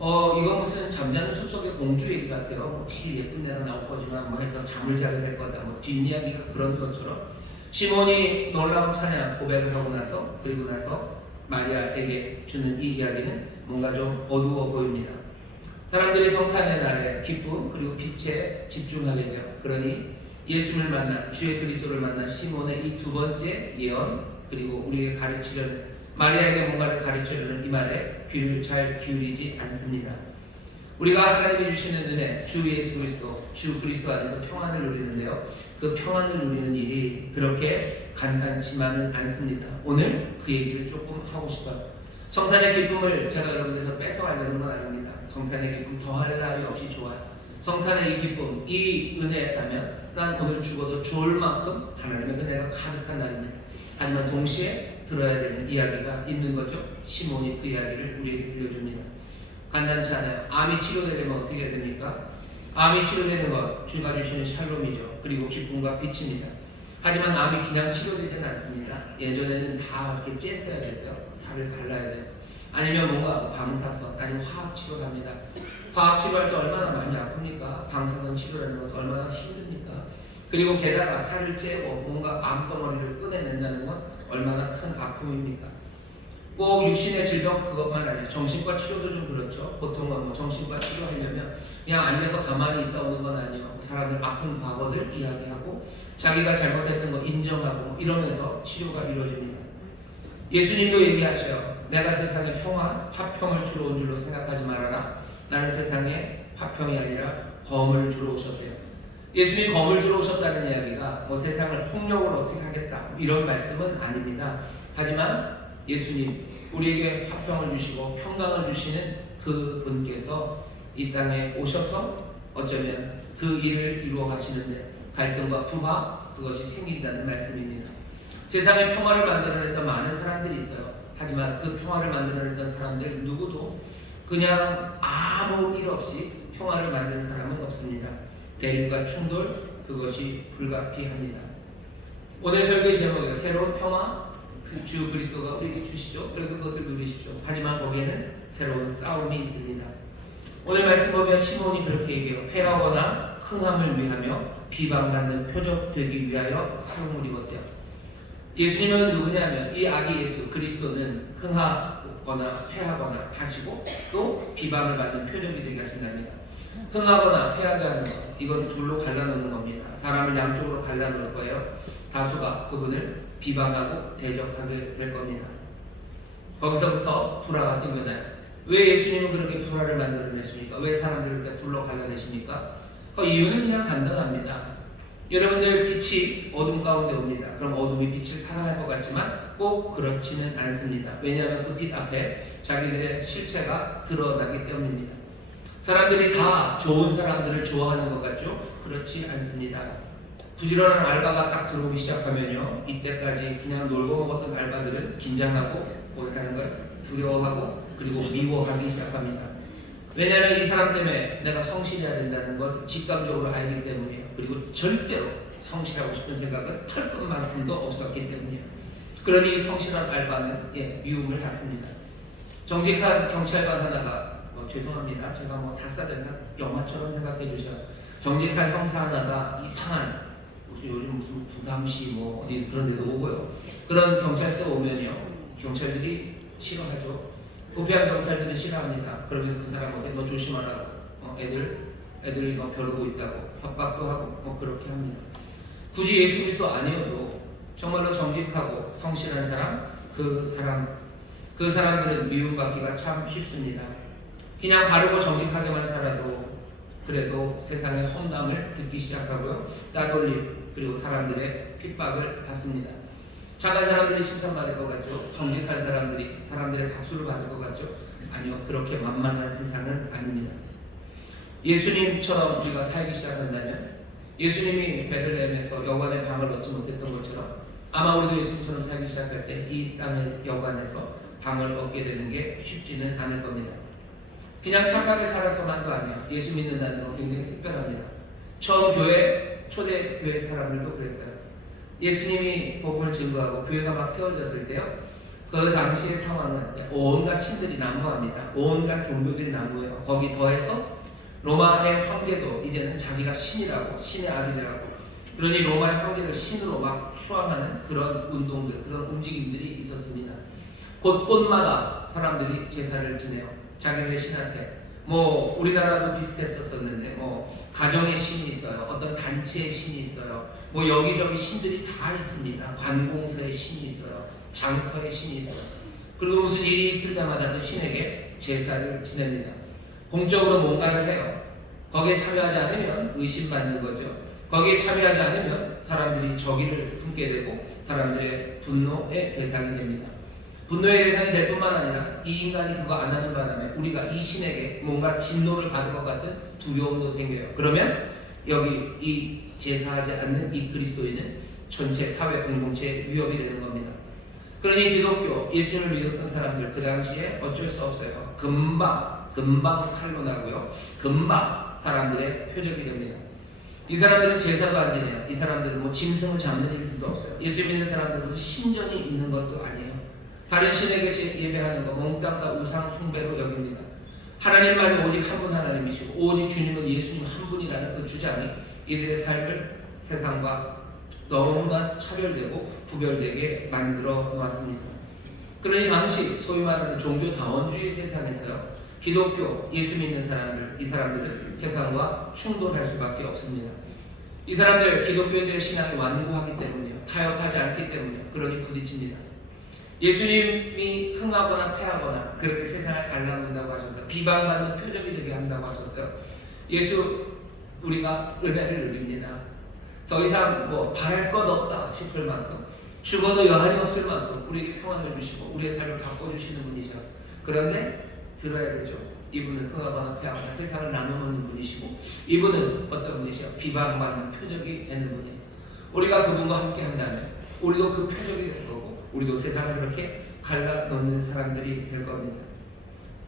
이거 무슨 잠자는 숲속의 공주 얘기 같아요. 뭐 제일 예쁜 애가 나올 거지만 뭐 해서 잠을 자게 될 거다. 뭐 뒷이야기가 그런 것처럼 시몬이 놀라운 찬양 고백을 하고 나서 그리고 나서 마리아에게 주는 이 이야기는 뭔가 좀 어두워 보입니다. 사람들이 성탄의 날에 기쁨 그리고 빛에 집중하게 돼요. 그러니 예수를 만나 주의 그리스도를 만나 시몬의 이 두 번째 예언 그리고 우리에게 가르치려는 마리아에게 뭔가를 가르치려는 이 말에 귀를 잘 기울이지 않습니다. 우리가 하나님이 주시는 은혜 주 예수 그리스도 주 그리스도 안에서 평안을 누리는데요. 그 평안을 누리는 일이 그렇게 간단치만은 않습니다. 오늘 그 얘기를 조금 하고 싶어요. 성탄의 기쁨을 제가 여러분들에서 뺏어가려는 건 아닙니다. 성탄의 기쁨 더할 날이 없이 좋아요. 성탄의 이 기쁨, 이 은혜였다면 난 오늘 죽어도 좋을 만큼 하나님의 은혜가 가득한 날입니다. 하지만 동시에 들어야 되는 이야기가 있는 거죠. 시몬이 그 이야기를 우리에게 들려줍니다. 간단치 않아요. 암이 치료되려면 어떻게 됩니까? 암이 치료되는 것, 주가 주시는 샬롬이죠. 그리고 기쁨과 빛입니다. 하지만 암이 그냥 치료되지는 않습니다. 예전에는 다 이렇게 쬐어야 됐어요. 살을 갈라야 돼요. 아니면 뭔가 방사선, 아니면 화학치료를 합니다. 화학치료할 때 얼마나 많이 아픕니까? 방사선 치료라는 것도 얼마나 힘듭니까? 그리고 게다가 살을 째고 뭔가 암덩어리를 꺼내낸다는 건 얼마나 큰 아픔입니까? 꼭 육신의 질병 그것만 아니에요. 정신과 치료도 좀 그렇죠. 보통은 뭐 정신과 치료하려면 그냥 앉아서 가만히 있다 오는 건 아니에요. 사람들 아픈 과거들 이야기하고 자기가 잘못했던 거 인정하고 이러면서 치료가 이루어집니다. 예수님도 얘기하셔요. 내가 세상에 평화, 화평을 주러 온 줄로 생각하지 말아라. 나는 세상에 화평이 아니라 검을 주러 오셨대요. 예수님이 검을 주러 오셨다는 이야기가 뭐 세상을 폭력으로 어떻게 하겠다 이런 말씀은 아닙니다. 하지만 예수님 우리에게 화평을 주시고 평강을 주시는 그 분께서 이 땅에 오셔서 어쩌면 그 일을 이루어 가시는데 갈등과 부하 그것이 생긴다는 말씀입니다. 세상에 평화를 만들어냈던 많은 사람들이 있어요. 하지만 그 평화를 만들어냈던 사람들 누구도 그냥 아무 일 없이 평화를 만든 사람은 없습니다. 대립과 충돌 그것이 불가피합니다. 오늘 설교 제목은 새로운 평화 그 주 그리스도가 우리에게 주시죠. 그래도 그것을 누리십시오. 하지만 거기에는 새로운 싸움이 있습니다. 오늘 말씀 보면 시몬이 그렇게 얘기해요. 패하거나 흥함을 위하며 비방받는 표적 되기 위하여 세움을 입었대요. 예수님은 누구냐면 이 아기 예수 그리스도는 흥하거나 패하거나 하시고 또 비방을 받는 표적이 되게 하신답니다. 흥하거나 패하게 하는 것 이건 둘로 갈라놓는 겁니다. 사람을 양쪽으로 갈라놓을 거예요. 다수가 그분을 비방하고 대적하게 될 겁니다. 거기서부터 불화가 생겨나요. 왜 예수님은 그렇게 불화를 만들어냈습니까? 왜 사람들을 이렇게 둘로 갈라내십니까? 그 이유는 그냥 간단합니다. 여러분들 빛이 어둠 가운데 옵니다. 그럼 어둠이 빛을 사랑할 것 같지만 꼭 그렇지는 않습니다. 왜냐하면 그 빛 앞에 자기들의 실체가 드러나기 때문입니다. 사람들이 다 좋은 사람들을 좋아하는 것 같죠? 그렇지 않습니다. 부지런한 알바가 딱 들어오기 시작하면요, 이때까지 그냥 놀고 먹었던 알바들은 긴장하고 뭐 하는 걸 두려워하고 그리고 미워하기 시작합니다. 왜냐하면 이 사람 때문에 내가 성실해야 된다는 것 직감적으로 알기 때문이에요. 그리고 절대로 성실하고 싶은 생각은 털끝만큼도 없었기 때문이에요. 그러니 이 성실한 알바는 미움을 받습니다. 정직한 경찰관 하나가 죄송합니다. 제가 뭐 다싸대나 영화처럼 생각해 주셔. 정직한 형사 하나가 이상한 요즘 무슨 부담시 뭐 어디 그런 데도 오고요. 그런 경찰서 오면요, 경찰들이 싫어하죠. 부패한 경찰들은 싫어합니다. 그러면서 그 사람한테 너 조심하라고, 애들이 너 벼르고 있다고 협박도 하고 그렇게 합니다. 굳이 예수 그리스도 아니어도 정말로 정직하고 성실한 사람, 그 사람들은 미움받기가 참 쉽습니다. 그냥 바르고 정직하게만 살아도 그래도 세상의 험담을 듣기 시작하고요, 따돌림 그리고 사람들의 핍박을 받습니다. 착한 사람들이 칭찬받을 것 같죠? 정직한 사람들이 사람들의 박수를 받을 것 같죠? 아니요, 그렇게 만만한 세상은 아닙니다. 예수님처럼 우리가 살기 시작한다면, 예수님이 베들레헴에서 여관의 방을 얻지 못했던 것처럼 아마 우리도 예수님처럼 살기 시작할 때 이 땅의 여관에서 방을 얻게 되는 게 쉽지는 않을 겁니다. 그냥 착하게 살아서만도 아니에요. 예수 믿는다는 건 굉장히 특별합니다. 처음 초대 교회 사람들도 그랬어요. 예수님이 복음을 증거하고 교회가 막 세워졌을 때요, 그 당시의 상황은 온갖 신들이 난무합니다. 온갖 종교들이 난무해요. 거기 더해서 로마의 황제도 이제는 자기가 신이라고, 신의 아들이라고, 그러니 로마의 황제를 신으로 막 추앙하는 그런 운동들, 그런 움직임들이 있었습니다. 곳곳마다 사람들이 제사를 지내요. 자기들의 신한테. 뭐 우리나라도 비슷했었는데 가정의 신이 있어요. 어떤 단체의 신이 있어요. 뭐 여기저기 신들이 다 있습니다. 관공서의 신이 있어요. 장터의 신이 있어요. 그리고 무슨 일이 있을 때마다 그 신에게 제사를 지냅니다. 공적으로 뭔가를 해요. 거기에 참여하지 않으면 의심받는 거죠. 거기에 참여하지 않으면 사람들이 적의를 품게 되고 사람들의 분노의 대상이 됩니다. 분노의 대상이 될 뿐만 아니라 이 인간이 그거 안 하는 바람에 우리가 이 신에게 뭔가 진노를 받을 것 같은 두려움도 생겨요. 그러면 여기 이 제사하지 않는 이 그리스도인은 전체 사회 공동체의 위협이 되는 겁니다. 그러니 기독교, 예수님을 믿었던 사람들 그 당시에 어쩔 수 없어요. 금방 칼로 나고요. 금방 사람들의 표적이 됩니다. 이 사람들은 제사도 안 지내요. 이 사람들은 뭐 짐승을 잡는 일도 없어요. 예수 믿는 사람들은 무슨 신전이 있는 것도 아니에요. 다른 신에게 예배하는 거 몽땅 우상 숭배로 여깁니다. 하나님만이 오직 한 분 하나님이시고 오직 주님은 예수님 한 분이라는 그 주장이 이들의 삶을 세상과 너무나 차별되고 구별되게 만들어 놓았습니다. 그러니 당시 소위 말하는 종교다원주의 세상에서요, 기독교, 예수 믿는 사람들, 이 사람들은 세상과 충돌할 수밖에 없습니다. 이 사람들 기독교인들의 신앙이 완고하기 때문이에요. 타협하지 않기 때문이에요. 그러니 부딪힙니다. 예수님이 흥하거나 패하거나 그렇게 세상을 갈라놓는다고 하셨어요. 비방받는 표적이 되게 한다고 하셨어요. 예수 우리가 은혜를 누립니다. 더 이상 뭐 바랄 것 없다 싶을 만큼, 죽어도 여한이 없을 만큼 우리에게 평안을 주시고 우리의 삶을 바꿔주시는 분이죠. 그런데 들어야 되죠. 이분은 흥하거나 패하거나 세상을 나누는 분이시고, 이분은 어떤 분이시요? 비방받는 표적이 되는 분이에요. 우리가 그분과 함께 한다면 우리도 그 표적이 될 거고, 우리도 세상을 그렇게 갈라놓는 사람들이 될 겁니다.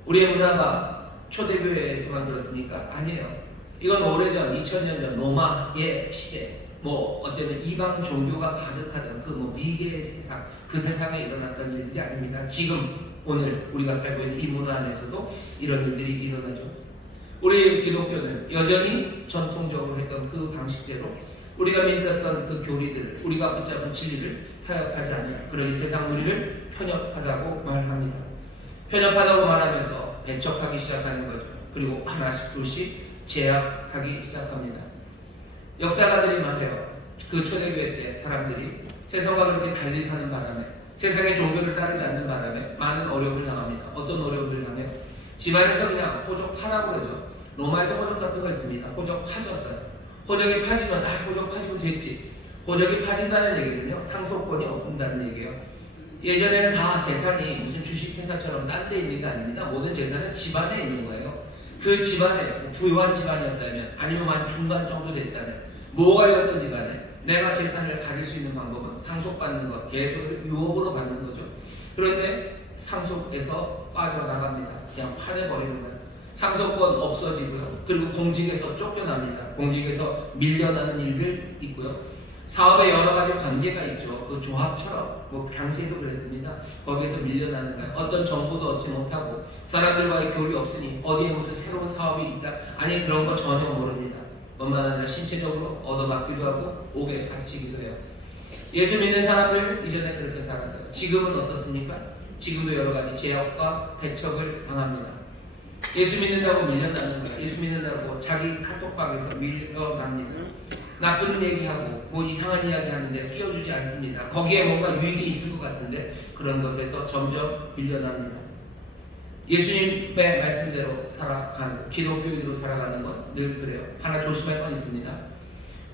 우리의 문화가 초대교회에서만 그렇습니까? 아니에요. 이건 오래전 2000년 전 로마의 시대, 뭐 어쩌면 이방 종교가 가득하던 그 뭐 미개의 세상, 그 세상에 일어났던 일들이 아닙니다. 지금 오늘 우리가 살고 있는 이 문화 안에서도 이런 일들이 일어나죠. 우리 기독교는 여전히 전통적으로 했던 그 방식대로 우리가 믿었던 그 교리들, 우리가 붙잡은 진리를 타협하지 않아요. 그러니 세상 우리를 편협하다고 말합니다. 편협하다고 말하면서 배척하기 시작하는 거죠. 그리고 하나씩 둘씩 제약하기 시작합니다. 역사가들이 말해요. 그 초대교회 때 사람들이 세상과 그렇게 달리 사는 바람에, 세상의 종교를 따르지 않는 바람에 많은 어려움을 당합니다. 어떤 어려움을 당해요? 집안에서 그냥 호적 파라고 그러죠. 로마에도 호적 같은 거 있습니다. 호적 파졌어요. 호적이 파지면 호적 파지고 됐지. 호적이 파진다는 얘기는요, 상속권이 없다는 얘기예요. 예전에는 다 재산이 무슨 주식회사처럼 딴 데 있는 게 아닙니다. 모든 재산은 집안에 있는 거예요. 그 집안에 부유한 집안이었다면, 아니면 한 중간 정도 됐다면, 뭐가 였던지 간에 내가 재산을 가질 수 있는 방법은 상속받는 것, 계속 유업으로 받는 거죠. 그런데 상속에서 빠져나갑니다. 그냥 파내버리는 거예요. 상속권 없어지고요. 그리고 공직에서 쫓겨납니다. 공직에서 밀려나는 일들 있고요. 사업에 여러 가지 관계가 있죠. 그 조합처럼, 뭐 당시에도 그랬습니다. 거기에서 밀려나는 거예요. 어떤 정보도 얻지 못하고 사람들과의 교류 없으니 어디에 무슨 새로운 사업이 있다, 아니 그런 거 전혀 모릅니다. 뿐만 아니라 신체적으로 얻어맞기도 하고 옥에 갇히기도 해요. 예수 믿는 사람들 이전에 그렇게 살았어요. 지금은 어떻습니까? 지금도 여러 가지 제약과 배척을 당합니다. 예수 믿는다고 밀려나는 거예요. 예수 믿는다고 자기 카톡방에서 밀려납니다. 나쁜 얘기하고 뭐 이상한 이야기 하는데 끼워주지 않습니다. 거기에 뭔가 유익이 있을 것 같은데 그런 것에서 점점 밀려납니다. 예수님의 말씀대로 살아가는, 기독교인으로 살아가는 건 늘 그래요. 하나 조심할 건 있습니다.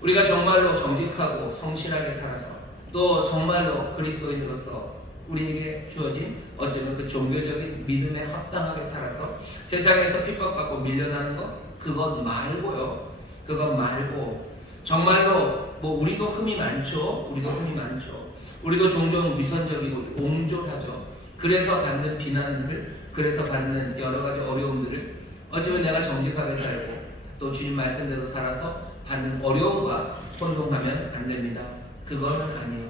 우리가 정말로 정직하고 성실하게 살아서 또 정말로 그리스도인으로서 우리에게 주어진 어쩌면 그 종교적인 믿음에 합당하게 살아서 세상에서 핍박받고 밀려나는 것, 그것 말고요. 그것 말고 정말로 뭐 우리도 흠이 많죠. 우리도 종종 위선적이고 옹졸하죠. 그래서 받는 비난을, 그래서 받는 여러 가지 어려움들을 어쩌면 내가 정직하게 살고 또 주님 말씀대로 살아서 받는 어려움과 혼동하면 안 됩니다. 그거는 아니에요.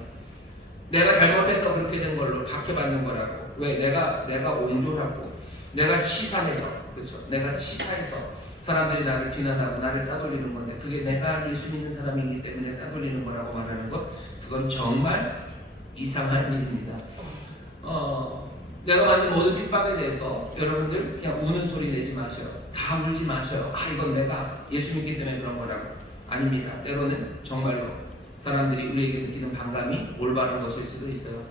내가 잘못해서 그렇게 된 걸로 박해받는 거라고. 왜? 내가 옹졸하고 내가 치사해서, 그렇죠? 내가 치사해서 사람들이 나를 비난하고 나를 따돌리는 건데, 그게 내가 예수 믿는 사람이기 때문에 따돌리는 거라고 말하는 것, 그건 정말 이상한 일입니다. 내가 받는 모든 핍박에 대해서 여러분들 그냥 우는 소리 내지 마세요. 다 울지 마세요. 이건 내가 예수 믿기 때문에 그런 거라고. 아닙니다. 때로는 정말로 사람들이 우리에게 느끼는 반감이 올바른 것일 수도 있어요.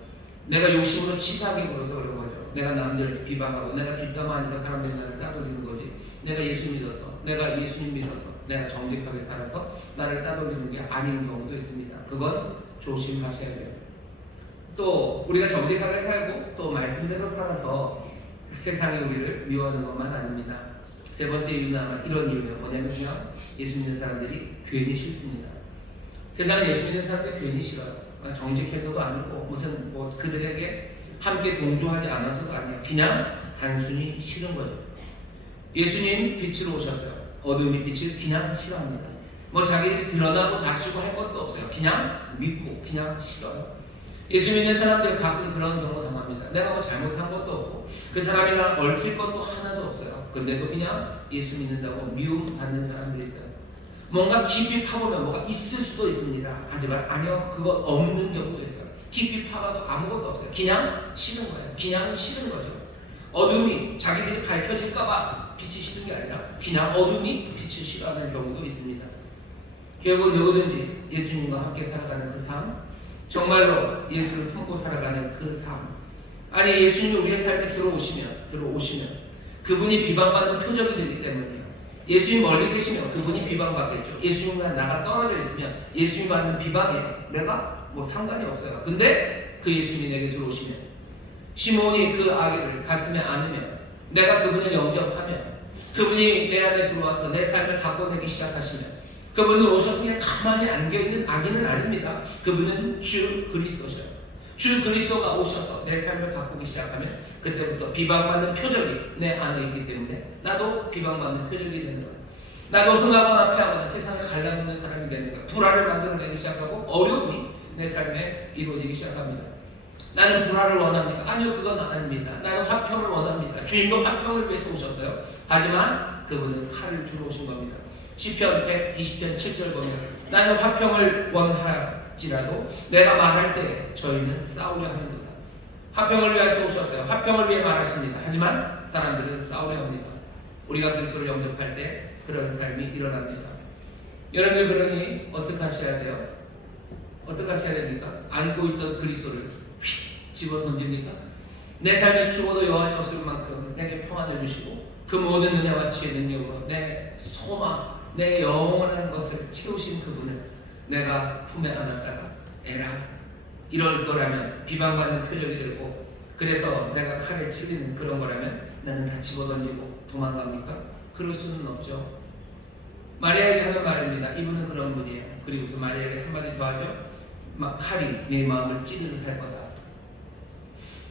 내가 욕심으로 치사하게 굴어서 그런 거죠. 내가 남들 비방하고 내가 뒷담화하니까 사람들이 나를 따돌리는 거지. 내가 예수 믿어서, 내가 예수님 믿어서, 내가 정직하게 살아서 나를 따돌리는 게 아닌 경우도 있습니다. 그건 조심하셔야 돼요. 또 우리가 정직하게 살고 또 말씀대로 살아서 세상이 우리를 미워하는 것만 아닙니다. 세 번째 이유는 아마 이런 이유예요. 뭐냐면 그냥 예수 믿는 사람들이 괜히 싫습니다. 세상에 예수 믿는 사람들이 괜히 싫어요. 정직해서도 아니고 무슨 뭐 그들에게 함께 동조하지 않아서도 아니에요. 그냥 단순히 싫은 거죠. 예수님 빛으로 오셨어요. 어둠이 빛을 그냥 싫어합니다. 뭐 자기들이 드러나고 자시고 할 것도 없어요. 그냥 믿고 그냥 싫어요. 예수 믿는 사람들 가끔 그런 경우 당합니다. 내가 뭐 잘못한 것도 없고 그 사람이랑 얽힐 것도 하나도 없어요. 근데도 그냥 예수 믿는다고 미움받는 사람들이 있어요. 뭔가 깊이 파보면 뭐가 있을 수도 있습니다. 하지만 아니요, 그거 없는 경우도 있어요. 깊이 파봐도 아무것도 없어요. 그냥 싫은 거예요. 그냥 싫은 거죠. 어둠이 자기들이 밝혀질까봐 빛이 싫은 게 아니라 그냥 어둠이 빛을 싫어하는 경우도 있습니다. 결국 누구든지 예수님과 함께 살아가는 그 삶, 정말로 예수를 품고 살아가는 그 삶, 아니 예수님이 우리의 삶에 들어오시면 그분이 비방받는 표적이 되기 때문이에요. 예수님 멀리 계시면 그분이 비방받겠죠. 예수님과 나가 떨어져 있으면 예수님 받는 비방에 내가 뭐 상관이 없어요. 근데 그 예수님이 내게 들어오시면, 시몬이 그 아기를 가슴에 안으면, 내가 그분을 영접하면, 그분이 내 안에 들어와서 내 삶을 바꿔내기 시작하시면, 그분은 오셔서 그냥 가만히 안겨있는 아기는 아닙니다. 그분은 주 그리스도셔요. 주 그리스도가 오셔서 내 삶을 바꾸기 시작하면 그때부터 비방받는 표적이 내 안에 있기 때문에 나도 비방받는 표적이 되는 거예요. 나도 흥하거나 패하거나 세상을 갈라놓는 사람이 되는 거예요. 불화를 만들어내기 시작하고 어려움이 내 삶에 이루어지기 시작합니다. 나는 불화를 원합니까? 아니요, 그건 아닙니다. 나는 화평을 원합니다. 주님도 화평을 위해서 오셨어요. 하지만 그분은 칼을 주러 오신 겁니다. 시편 120편 7절 보면, 나는 화평을 원할지라도 내가 말할 때 저희는 싸우려 하는도다. 화평을 위해서 오셨어요. 화평을 위해 말하십니다. 하지만 사람들은 싸우려 합니다. 우리가 그리스도를 영접할 때 그런 삶이 일어납니다. 여러분들, 그러니 어떻게 하셔야 돼요? 어떻게 하셔야 됩니까? 안고 있던 그리스도를 휙 집어 던집니까? 내 삶에 죽어도 여호와의 없을 만큼 내게 평안을 주시고 그 모든 은혜와 지혜 능력으로 내 소망, 내 영원한 것을 채우신 그분을 내가 품에 안았다가 에라, 이럴 거라면 비방받는 표적이 되고, 그래서 내가 칼에 찔리는 그런 거라면 나는 다 집어던지고 도망갑니까? 그럴 수는 없죠. 마리아에게 하는 말입니다. 이분은 그런 분이에요. 그리고서 마리아에게 한마디 더 하죠. 막 칼이 내 마음을 찌르듯 할 거다.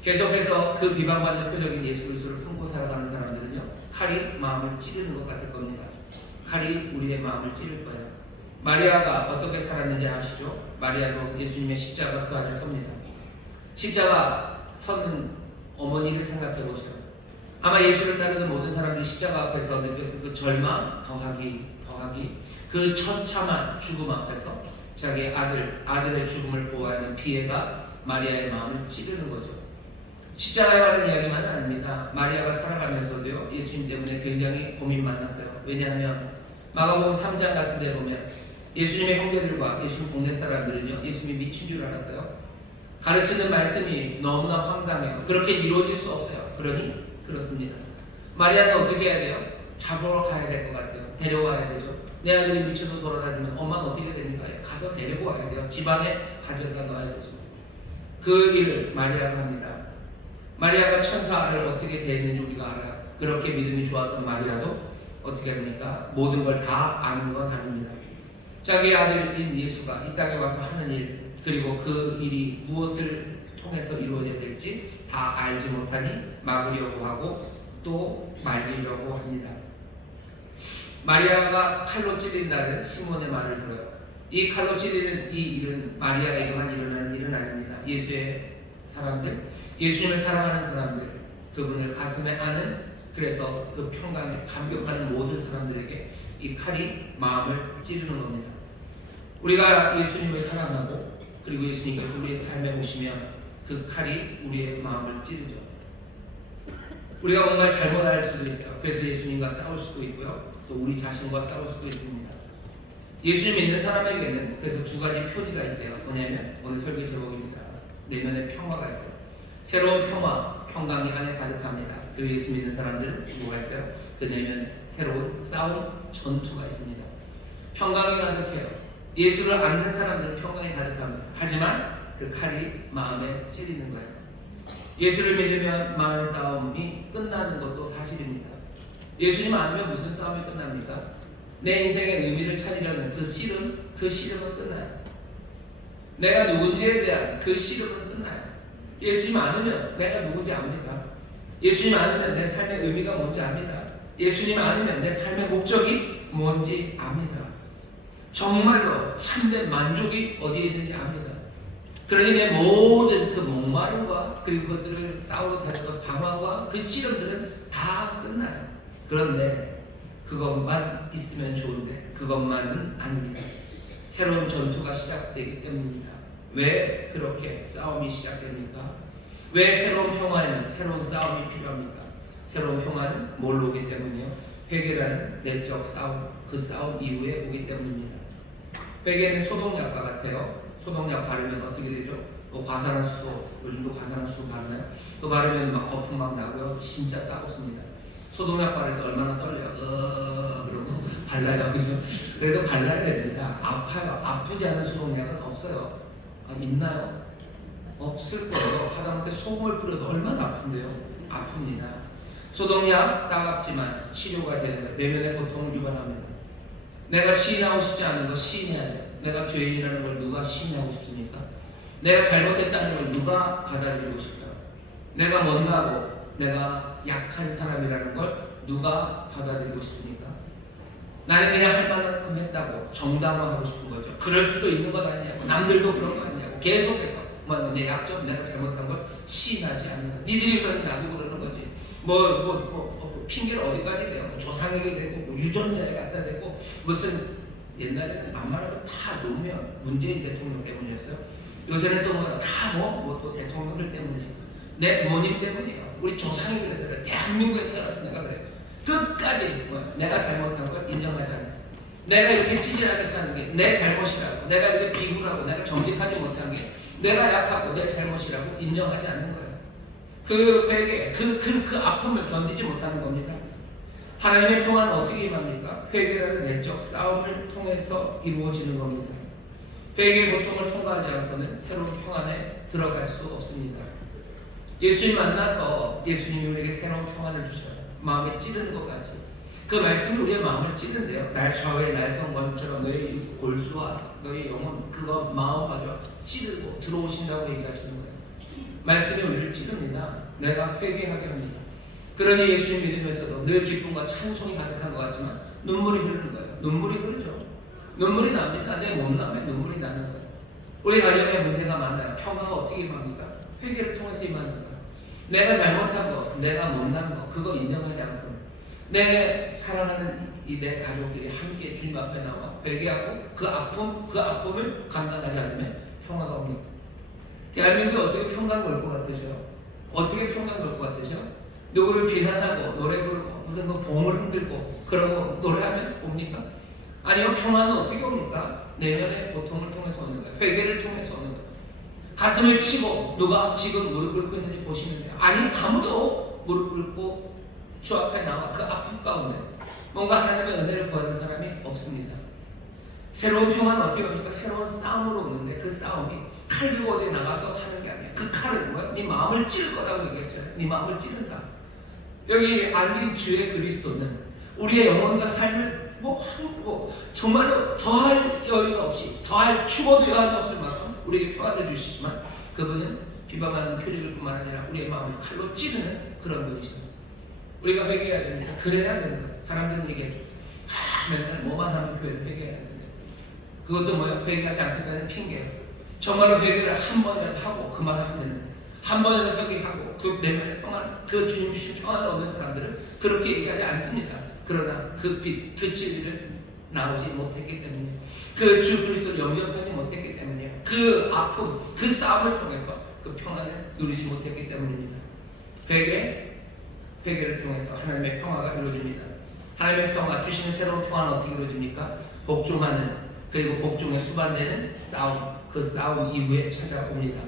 계속해서 그 비방받는 표적인 예수 그리스도를 품고 살아가는 사람들은요, 칼이 마음을 찌르는 것 같을 겁니다. 칼이 우리의 마음을 찌를 거예요. 마리아가 어떻게 살았는지 아시죠? 마리아도 예수님의 십자가 그 안에 섭니다. 십자가 서는 어머니를 생각해 보세요. 아마 예수를 따르는 모든 사람들이 십자가 앞에서 느꼈을 그 절망 더하기 그 처참한 죽음 앞에서 자기 아들의 죽음을 보아야 하는 비애가 마리아의 마음을 찌르는 거죠. 십자가에 관한 이야기만은 아닙니다. 마리아가 살아가면서도요, 예수님 때문에 굉장히 고민 많았어요. 왜냐하면 마가복음 3장 같은 데 보면 예수님의 형제들과 예수님 동네 사람들은요, 예수님이 미친 줄 알았어요. 가르치는 말씀이 너무나 황당해요. 그렇게 이루어질 수 없어요. 그러니 그렇습니다. 마리아는 어떻게 해야 돼요? 잡으러 가야 될 것 같아요. 데려와야 되죠. 내 아들이 미쳐서 돌아다니면 엄마는 어떻게 됩니까? 가서 데리고 와야 돼요. 집안에 가져다 넣어야 되죠. 그 일을 마리아가 합니다. 마리아가 천사를 어떻게 대했는지 우리가 알아요. 그렇게 믿음이 좋았던 마리아도 어떻게 합니까? 모든 걸 다 아는 건 아닙니다. 자기 아들인 예수가 이 땅에 와서 하는 일, 그리고 그 일이 무엇을 통해서 이루어져야 될지 다 알지 못하니 막으려고 하고 또 말리려고 합니다. 마리아가 칼로 찔린다는 시몬의 말을 들어요. 이 칼로 찔리는 이 일은 마리아에게만 일어나는 일은 아닙니다. 예수의 사람들, 예수님을 사랑하는 사람들, 그분을 가슴에 안은, 그래서 그 평강에 감격하는 모든 사람들에게 이 칼이 마음을 찌르는 겁니다. 우리가 예수님을 사랑하고 그리고 예수님께서 우리의 삶에 오시면 그 칼이 우리의 마음을 찌르죠. 우리가 뭔가 잘못할 수도 있어요. 그래서 예수님과 싸울 수도 있고요. 또 우리 자신과 싸울 수도 있습니다. 예수님 믿는 사람에게는 그래서 두 가지 표지가 있대요. 뭐냐면 오늘 설교 제목입니다. 내면에 평화가 있어요. 새로운 평화, 평강이 안에 가득합니다. 그 예수 믿는 사람들은 뭐가 있어요? 그 내면에 새로운 싸움, 전투가 있습니다. 평강이 가득해요. 예수를 안는 사람들은 평강이 가득합니다. 하지만 그 칼이 마음에 찌르는 거예요. 예수를 믿으면 마음의 싸움이 끝나는 것도 사실입니다. 예수님 아니면 무슨 싸움이 끝납니까? 내 인생의 의미를 찾으려는 그 씨름은 끝나요. 내가 누군지에 대한 그 씨름은 끝나요. 예수님 아니면 내가 누군지 압니다. 예수님 아니면 내 삶의 의미가 뭔지 압니다. 예수님 아니면 내 삶의 목적이 뭔지 압니다. 정말로 참된 만족이 어디에 있는지 압니다. 그러니 내 모든 그 목마름과 그리고 그것들을 싸우고 다녔던 방황과 그 시련들은 다 끝나요. 그런데 그것만 있으면 좋은데 그것만은 아닙니다. 새로운 전투가 시작되기 때문입니다. 왜 그렇게 싸움이 시작됩니까? 왜 새로운 평화에는 새로운 싸움이 필요합니까? 새로운 평화는 뭘로 오기 때문이요? 회개라는 내적 싸움, 그 싸움 이후에 오기 때문입니다. 회개는 소독약과 같아요. 소독약 바르면 어떻게 되죠? 또 과산화수소, 요즘도 과산화수소 바르나요? 또 바르면 막 거품 막 나고요. 진짜 따갑습니다. 소독약 바를 때 얼마나 떨려요. 그러고 발라요. 그죠? 그래도 발라야 됩니다. 아파요. 아프지 않은 소독약은 없어요. 있나요? 없을 거예요. 하다못해 소금을 뿌려도 얼마나 아픈데요? 아픕니다. 소독약 따갑지만 치료가 되는 거예요. 내면의 고통을 유발합니다. 내가 시인하고 싶지 않은 거 시인해야 돼요. 내가 죄인이라는 걸 누가 시인하고 싶습니까? 내가 잘못했다는 걸 누가 받아들이고 싶어요? 내가 못나고 내가 약한 사람이라는 걸 누가 받아들이고 싶습니까? 나는 그냥 할 만큼 했다고 정당화하고 싶은 거죠. 그럴 수도 있는 것 아니냐고, 남들도 그런 거 아니냐고 계속해서 내 약점, 내가 잘못한 걸 시인하지 않는 거. 니들이 그러니 나도 그러는 거지. 핑계를 어디까지 대요? 조상에게 대고 유전자에 갖다 대고 무슨 옛날에는 만만하고 다 노무현 문재인 대통령 때문이었어요. 요새는 또 또 대통령들 때문이에요. 내 부모님 때문이에요. 우리 조상이 그래서 그래. 대한민국에 태어나서 내가 그래. 끝까지 내가 잘못한 걸 인정하지 않아요. 내가 이렇게 찌질하게 사는 게 내 잘못이라고, 내가 이렇게 비굴하고 내가 정직하지 못한 게 내가 약하고 내 잘못이라고 인정하지 않는 거예요. 그 회개, 그 아픔을 견디지 못하는 겁니다. 하나님의 평화는 어떻게 임합니까? 회개라는 내적 싸움을 통해서 이루어지는 겁니다. 회개의 고통을 통과하지 않고는 새로운 평안에 들어갈 수 없습니다. 예수님 만나서 예수님이 우리에게 새로운 평안을 주셔요. 마음에 찌르는 것 같이. 그 말씀이 우리의 마음을 찌른대요. 날 좌우의 날 성권처럼 너희 골수와 너희 영혼, 그거 마음마저 찌르고 들어오신다고 얘기하시는 거예요. 말씀이 우리를 찌릅니다. 내가 회개하게 합니다. 그러니 예수님 믿으면서도 늘 기쁨과 찬송이 가득한 것 같지만 눈물이 흐르는 거예요. 눈물이 흐르죠. 눈물이 납니다. 내 몸남에 눈물이 나는 거예요. 우리 가정에 문제가 많아요. 평화가 어떻게 임합니까? 회개를 통해서 임하는 거예요. 내가 잘못한 거, 내가 못난 거, 그거 인정하지 않고 내 사랑하는 내 가족들이 함께 주님 앞에 나와 회개하고 그 아픔을 감당하지 않으면 평화가 옵니다. 대한민국이 어떻게 평강 올 것 같으세요? 어떻게 평강 올 것 같으세요? 누구를 비난하고 노래 부르고 무슨 봉을 흔들고 그러고 노래하면 옵니까? 아니요, 평화는 어떻게 옵니까? 내면의 고통을 통해서 오는 거예요. 회개를 통해서 오는 거예요. 가슴을 치고 누가 지금 무릎 꿇고 있는지 보시면 돼요. 아니, 아무도 무릎 꿇고 주 앞에 나와 그 아픔 가운데 뭔가 하나님의 은혜를 구하는 사람이 없습니다. 새로운 평화는 어떻게 옵니까? 새로운 싸움으로 오는데 그 싸움이 칼 들고 어디 나가서 하는 게 아니에요. 그 칼은 뭐야? 네 마음을 찌를 거라고 얘기했잖아요. 네 마음을 찌른다. 여기 앉은 주의 그리스도는 우리의 영혼과 삶을 정말로 더할 여유가 없이 더할 죽어도 여한이 없을 만큼 우리에게 평안을 주시지만 그분은 비방하는 표리를 뿐만 아니라 우리의 마음을 칼로 찌르는 그런 분이십니다. 우리가 회개해야 됩니다. 그래야 되는 거예요. 사람들은 얘기해줘. 맨날 뭐만 하면 교회를 회개해야 되는데 그것도 뭐야? 회개하지 않겠다는 핑계예요. 정말로 회개를 한 번이라도 하고 그만하면 되는데 한 번이라도 회개하고 그 내면의 평안, 그 주님 주신 평안을 얻는 사람들은 그렇게 얘기하지 않습니다. 그러나 그 빛, 그 진리를 나오지 못했기 때문에 그 주 그리스도를 영접하지 못했기 때문에 그 아픔, 그 싸움을 통해서 그 평안을 누리지 못했기 때문입니다. 회개를 통해서 하나님의 평화가 이루어집니다. 하나님의 평화, 주시는 새로운 평화는 어떻게 이루어집니까? 복종하는, 그리고 복종에 수반되는 싸움, 그 싸움 이후에 찾아옵니다.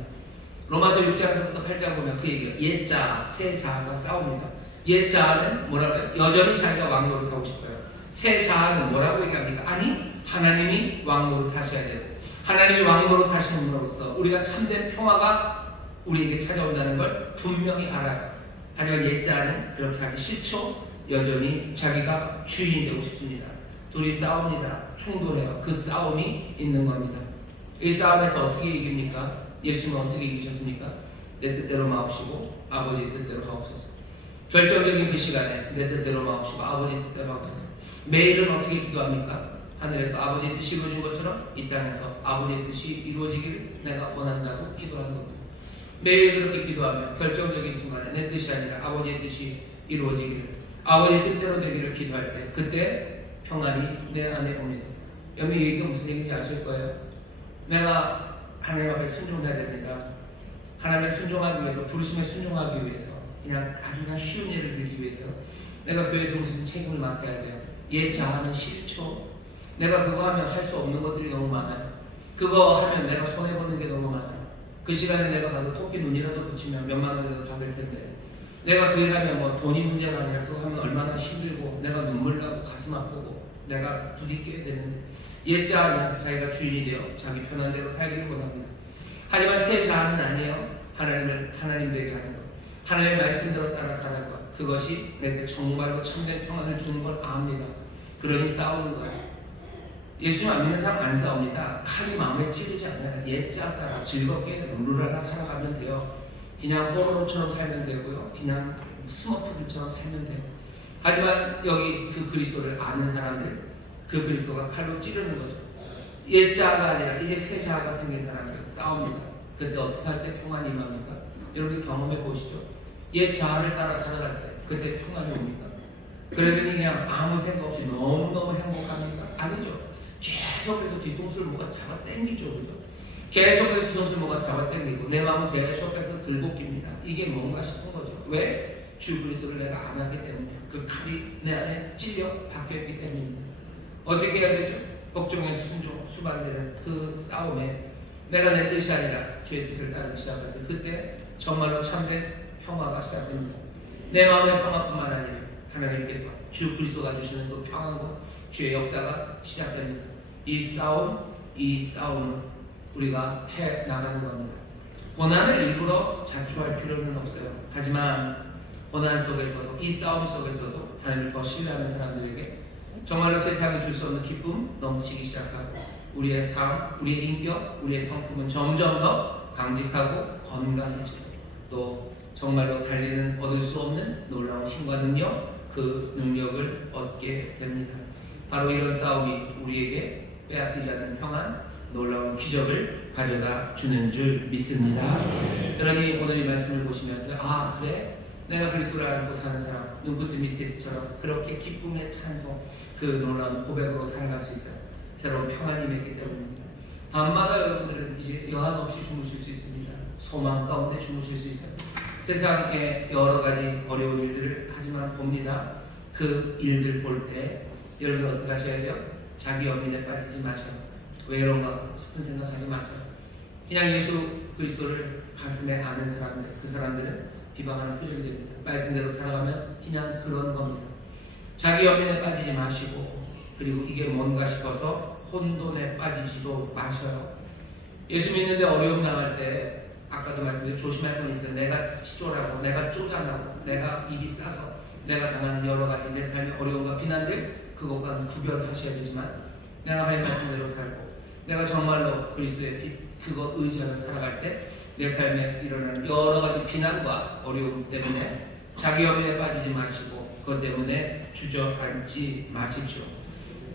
로마서 6장에서부터 8장 보면 그 얘기가 옛자, 새 자아가 싸웁니다. 옛자아는 뭐라고요? 여전히 자기가 왕노릇하고 싶어요. 새 자아는 뭐라고 얘기합니까? 아니, 하나님이 왕노릇하셔야 되고 하나님이 왕노릇하시는으로써 우리가 참된 평화가 우리에게 찾아온다는 걸 분명히 알아요. 하지만 옛자아는 그렇게 하기 싫죠. 여전히 자기가 주인이 되고 싶습니다. 둘이 싸웁니다. 충돌해요. 그 싸움이 있는 겁니다. 이 싸움에서 어떻게 이깁니까? 예수님은 어떻게 이기셨습니까? 내 뜻대로 마옵시고 아버지의 뜻대로 하옵소서. 결정적인 그 시간에 내 뜻대로 마옵시고 아버지의 뜻대로 하옵소서. 매일은 어떻게 기도합니까? 하늘에서 아버지의 뜻이 이루어진 것처럼 이 땅에서 아버지의 뜻이 이루어지기를 내가 원한다고 기도하는 겁니다. 매일 그렇게 기도하면 결정적인 순간에 내 뜻이 아니라 아버지의 뜻이 이루어지기를, 아버지의 뜻대로 되기를 기도할 때 그때 평안이 내 안에 옵니다. 여러분 이 얘기가 무슨 얘기인지 아실 거예요. 내가 하나님 앞에 순종해야 됩니다. 하나님의 순종하기 위해서, 부르심에 순종하기 위해서, 그냥 아주 쉬운 예를 들기 위해서 내가 교회에서 무슨 책임을 맡아야 돼요. 옛 자아는 싫죠. 내가 그거 하면 할 수 없는 것들이 너무 많아요. 그거 하면 내가 손해보는 게 너무 많아요. 그 시간에 내가 가서 토끼 눈이라도 붙이면 몇만 원이라도 받을 텐데 내가 그 일하면 뭐 돈이 문제가 아니라 그거 하면 얼마나 힘들고 내가 눈물 나고 가슴 아프고 내가 부딪혀야 되는데 옛자아는 자기가 주인이 되어 자기 편한 대로 살기를 원합니다. 하지만 새 자아는 아니에요. 하나님 되게 하는 것, 하나님의 말씀대로 따라 사는 것, 그것이 내게 정말로 참된 평안을 주는 걸 압니다. 그러니 싸우는 거예요. 예수님 안 믿는 사람 안 싸웁니다. 칼이 마음에 찌르지 않아요. 옛자 따라 즐겁게 룰루라가 살아가면 돼요. 그냥 뽀로로처럼 살면 되고요. 그냥 스머프들처럼 살면 돼요. 하지만 여기 그 그리스도를 아는 사람들, 그 그리스도가 칼로 찌르는 거죠. 옛자가 아니라 이제 새 자아가 생긴 사람들 싸웁니다. 그때 어떻게 할 때 평안이 임합니까? 여러분 경험해 보시죠. 옛 자아를 따라 살아갈 때 그때 평안이 옵니까? 그러더니 그냥 아무 생각 없이 너무너무 행복합니까? 아니죠. 계속해서 뒤통수를 뭐가 잡아 당기죠. 그죠? 계속해서 뒤통수를 뭐가 잡아 당기고 내 마음은 계속해서 들볶입니다. 이게 뭔가 싶은 거죠. 왜? 주 그리스도를 내가 안 하기 때문에 그 칼이 내 안에 찔려 박혀있기 때문입니다. 어떻게 해야 되죠? 복종의 순종, 수반되는 그 싸움에 내가 내 뜻이 아니라 주의 뜻을 따르기 시작할 때 그때 정말로 참된 평화가 시작됩니다. 내 마음의 평화뿐만 아니라 하나님께서 주 그리스도가 주시는 그 평안과 주의 역사가 시작됩니다. 이 싸움은 우리가 해 나가는 겁니다. 고난을 일부러 자초할 필요는 없어요. 하지만 고난 속에서도 이 싸움 속에서도 하나님을 더 신뢰하는 사람들에게 정말로 세상에 줄 수 없는 기쁨 넘치기 시작하고 우리의 삶, 우리의 인격, 우리의 성품은 점점 더 강직하고 건강해지고 또 정말로 달리는 얻을 수 없는 놀라운 힘과 능력, 그 능력을 얻게 됩니다. 바로 이런 싸움이 우리에게 빼앗기지 않는 평안, 놀라운 기적을 가져다 주는 줄 믿습니다. 그러니 오늘 이 말씀을 보시면서 아 그래? 내가 그리스도를 알고 사는 사람 눈부트 미테스처럼 그렇게 기쁨의 찬송 그 놀라운 고백으로 살아갈 수 있어요. 새로운 평안이 맺기 때문입니다. 밤마다 여러분들은 이제 여한 없이 주무실 수 있습니다. 소망 가운데 주무실 수 있어요. 세상에 여러 가지 어려운 일들을 하지만 봅니다. 그 일들 볼 때 여러분 어떻게 하셔야 돼요? 자기 연민에 빠지지 마셔요. 외로운가 싶은 생각하지 마세요. 그냥 예수 그리스도를 가슴에 아는 사람들, 그 사람들은 비방하는 표정이 됩니다. 말씀대로 살아가면 그냥 그런 겁니다. 자기 연민에 빠지지 마시고 그리고 이게 뭔가 싶어서 혼돈에 빠지지도 마셔요. 예수 믿는데 어려움 당할 때 아까도 말씀드린 조심할 건 있어요. 내가 치졸하고 내가 쪼잔하고 내가 입이 싸서 내가 당하는 여러 가지 내 삶의 어려움과 비난들 그것과 구별하셔야 되지만 내가 하나님 말씀대로 살고 내가 정말로 그리스도의 빛 그거 의지하며 살아갈 때 내 삶에 일어나는 여러 가지 비난과 어려움 때문에 자기 연민에 빠지지 마시고 그것 때문에 주저앉지 마십시오.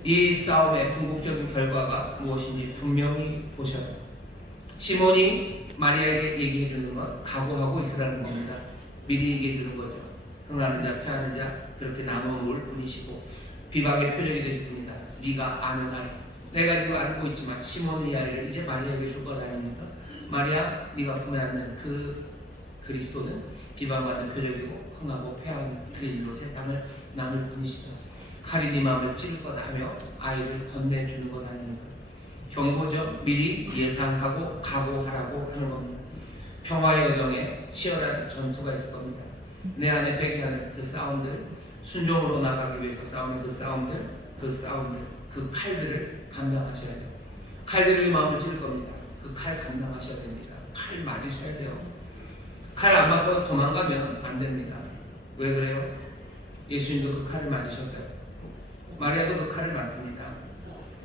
이 싸움의 궁극적인 결과가 무엇인지 분명히 보셔야 돼요. 시몬이 마리아에게 얘기해 주는 건 각오하고 있으라는 겁니다. 미리 얘기해 주는 거죠. 흥하는 자, 패하는 자 그렇게 나눠놓을 분이시고 비방의 표적이 되십니다. 네가 아는 아이. 내가 지금 알고 있지만 시몬의 아이를 이제 마리아에게 줄 것 아닙니까? 마리아, 네가 품에 안는 그 그리스도는 비방받는 표적이고 흥하고 패하는 그 일로 세상을 나눌 분이시다. 칼이 네 마음을 찔 거다 하며 아이를 건네주는 것 아닙니까? 경고죠. 미리 예상하고 각오하라고 하는 겁니다. 평화의 여정에 치열한 전투가 있을 겁니다. 내 안에 배게 하는 그 싸움들, 순종으로 나가기 위해서 싸우는 그 싸움들, 그 칼들을 감당하셔야 돼요. 칼들이 마음을 찔 겁니다. 그 칼 감당하셔야 됩니다. 칼 맞으셔야 돼요. 칼 안 맞고 도망가면 안 됩니다. 왜 그래요? 예수님도 그 칼을 맞으셨어요. 마리아도 그 칼을 맞습니다.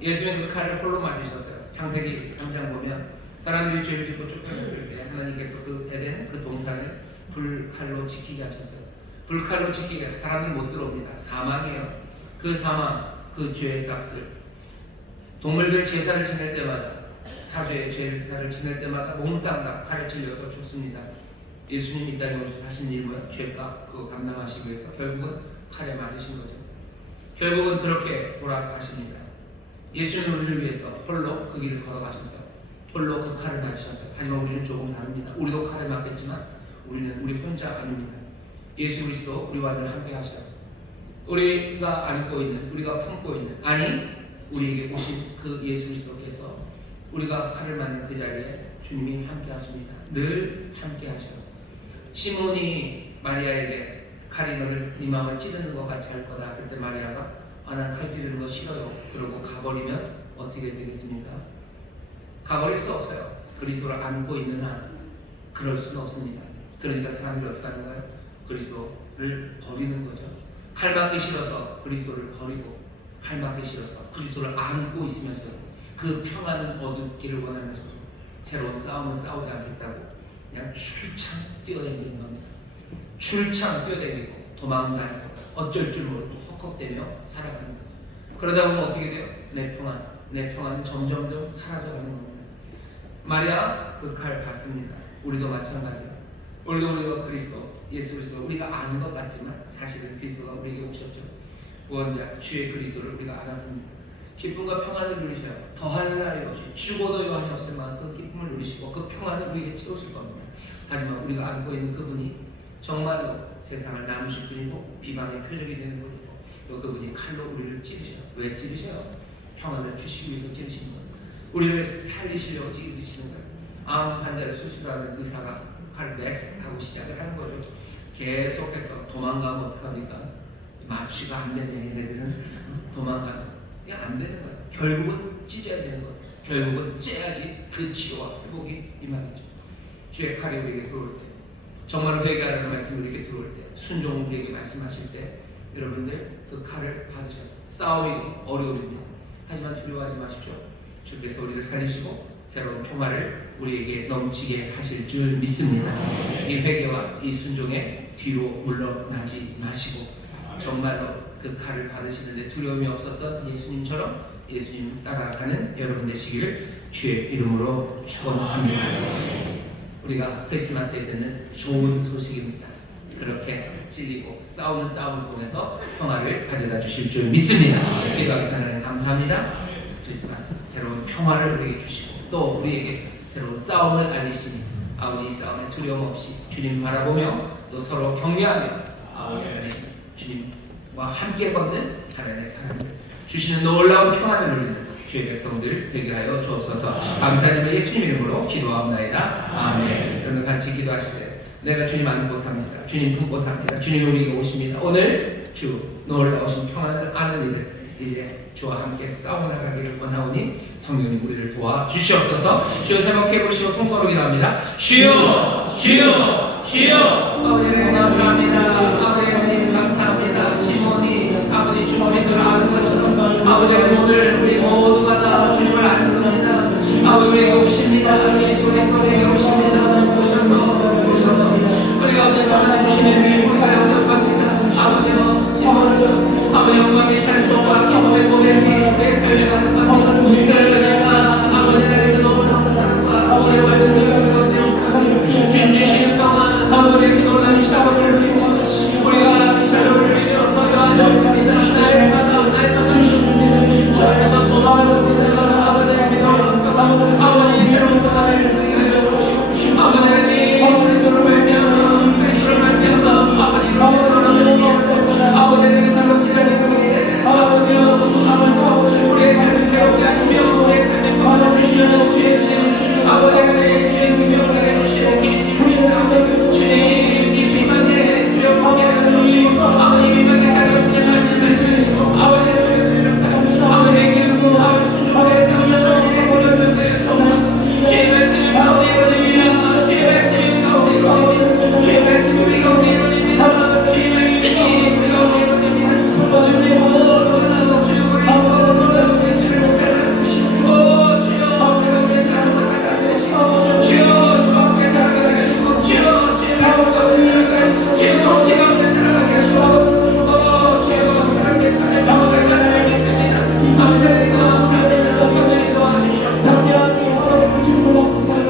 예수님 그 칼을 홀로 맞으셨어요. 창세기 3장 보면 사람들이 죄를 짓고 쫓겨났을 때 하나님께서 그 에덴 그 동산을 불칼로 지키게 하셨어요. 불칼로 지키게 하셔서 사람들 못 들어옵니다. 사망이에요. 그 사망, 그 죄의 싹쓸. 동물들 제사를 지낼 때마다 사죄의 제사를 지낼 때마다 몽땅 다 칼에 찔려서 죽습니다. 예수님 이 땅에 오셔서 하신 일은 죄값 그거 감당하시기 위해서 결국은 칼에 맞으신 거죠. 결국은 그렇게 돌아가십니다. 예수님은 우리를 위해서 홀로 그 길을 걸어가셔서 홀로 그 칼을 맞으셨어요. 하지만 우리는 조금 다릅니다. 우리도 칼을 맞겠지만 우리는 우리 혼자 아닙니다. 예수 그리스도 우리와 늘 함께 하셔요. 우리가 안고 있는, 우리가 품고 있는, 아니 우리에게 오신 그 예수 그리스도께서 우리가 칼을 맞는 그 자리에 주님이 함께 하십니다. 늘 함께 하셔요. 시몬이 마리아에게 칼이 너를 네 마음을 찌르는 것 같이 할 거다. 그때 마리아가 난 칼 찌르는 거 싫어요. 그러고 가버리면 어떻게 되겠습니까? 가버릴 수 없어요. 그리스도를 안고 있는 한 그럴 수는 없습니다. 그러니까 사람들이 어떻게 하는 거예요? 그리스도를 버리는 거죠. 칼 맞기 싫어서 그리스도를 버리고, 칼 맞기 싫어서 그리스도를 안고 있으면서 그 평안을 얻기를 원하면서 새로운 싸움은 싸우지 않겠다고 그냥 출창 뛰어다니는 겁니다. 출창 뛰어다니고 도망다니고 어쩔 줄 모르고 헉헉대며 살아가는 겁니다. 그러다 보면 어떻게 돼요? 내 평안은 점점점 사라져가는 겁니다. 마리아 그 칼 받습니다. 우리도 마찬가지예요. 우리가 그리스도, 예수 그리스도 우리가 아는 것 같지만 사실은 그리스도가 우리에게 오셨죠. 구원자 주의 그리스도를 우리가 알았습니다. 기쁨과 평안을 누리셔요. 더할 날이 없이 죽어도 요하셨을 만큼 기쁨을 누리시고 그 평안을 우리에게 채우실 겁니다. 하지만 우리가 안고 있는 그분이 정말로 세상을 나누실 분이고 비방의 표적이 되는 분이고 또 그분이 칼로 우리를 찌르셔요. 왜 찌르셔요? 평안을 주시기 위해서 찌르시는 거예요. 우리를 살리시려고 찌르시는 거예요. 암 환자를 수술하는 의사가 칼 맥스 하고 시작을 하는 거죠. 계속해서 도망가면 어떡합니까? 마취가 안 되는 얘네들은 도망가면 이게 안 되는 거예요. 결국은 찢어야 되는 거예요. 결국은 째야지 그 치료와 회복이 임하겠죠. 주의 칼이 우리에게 들어올 때, 정말로 회개하라는 말씀이 우리에게 들어올 때, 순종을 우리에게 말씀하실 때 여러분들 그 칼을 받으셔야 돼요. 싸움이 어려움입니다. 하지만 두려워하지 마십시오. 주께서 우리를 살리시고 새로운 평화를 우리에게 넘치게 하실 줄 믿습니다. 이 회개와 이 순종에 뒤로 물러나지 마시고 정말로 그 칼을 받으시는데 두려움이 없었던 예수님처럼 예수님 따라가는 여러분 되시기를 주의 이름으로 축원합니다. 우리가 크리스마스에 듣는 좋은 소식입니다. 그렇게 찔리고 싸우는 싸움을 통해서 평화를 가져다 주실 줄 믿습니다. 기도하기 전에 감사합니다. 크리스마스 새로운 평화를 우리에게 주시고 또 우리에게 새로운 싸움을 알리시니 아버지 이 싸움에 두려움 없이 주님 바라보며 또 서로 격려하며 아버지 하나님 주님과 함께 걷는 하나님의 사람들 주시는 놀라운 평안을 누리는 주의 백성들 되게 하여 주옵소서. 감사드리며 예수님 이름으로 기도합나이다. 아멘. 여러분 같이 기도하실 때 내가 주님 아는 곳 삽니다. 주님 품고 삽니다. 주님 우리에게 오십니다. 오늘 주 놀라우신 평안을 아는 이들 이제 주와 함께 싸워나가기를 원하오니 성령님 우리를 도와주시옵소서. 주여 생각해 보시고 통성으로 기도합니다. 주여 주여 주여. 아버지 하나님 감사합니다. 아버지 하나님 감사합니다. 시몬이 아버지 주머니를 아는 것처럼 아버지 하나님 오늘 우리 모두가 다 주님을 아십니다. 아버지 우리에게 오십니다. 예수 그리스도에게 오십니다. 오셔서 우리가 어쨌든 주시는 위에 우리가 영접받습니다. 아버지여 시몬 아버지 영광의 찬송과 기쁨의 고백이 내 삶에 가득합니다. 내가 아버지 하나님께 너무 감사합니다. 주의 말씀을 주님 주시는 평안 아버지의 놀라운 샤워를 누리고 우리가 샤워를 누리며 더 요한 없습니다. 날마다 주십니다. 저에서 소망을 봅니다. 아버지의 믿음을 아버지 새로운 평안을 주시게 하여 주시고 아버지 하나님 그리스도를 말미암아 그리스도를 말미암아 아버지 아버지의 삶을 지나는 아버지여 우리의 삶을 새롭게 하시며 우리의 삶에 평안을 주시는 주의 신 아버지 하나님 주의 생명을 주시고 우리 삶을 주님 이 비만에 두려움하게 하여 주시고 아버지 비만에 자녀분의 말씀을 쓰시고 아버지 아버지의 기름으로 아버지 순종의 삶을 보려는 주옵소서. 주의 말씀이 가운데 이루어집니다. 주의 말씀이 가운데 이루어집니다. 주의 말씀이 우리 가운데 이루어집니다. 주의 말씀이 우리 가운데 이루어집니다. 오늘 우리 모두 살아서 주여 그리스도 예수를 목자라시고 주여 우리가 우리의 나라와 살아가시고 주여 주 앞에 살아가게 하시고 주여 주의 말씀 가운데 살아가게 하시고 주의 통치 가운데 살아가게 하시고 주여 사랑의 찬양 나오길 바라를 믿습니다. 아버지 하나님과 하나님의 동행을 기도하옵니다.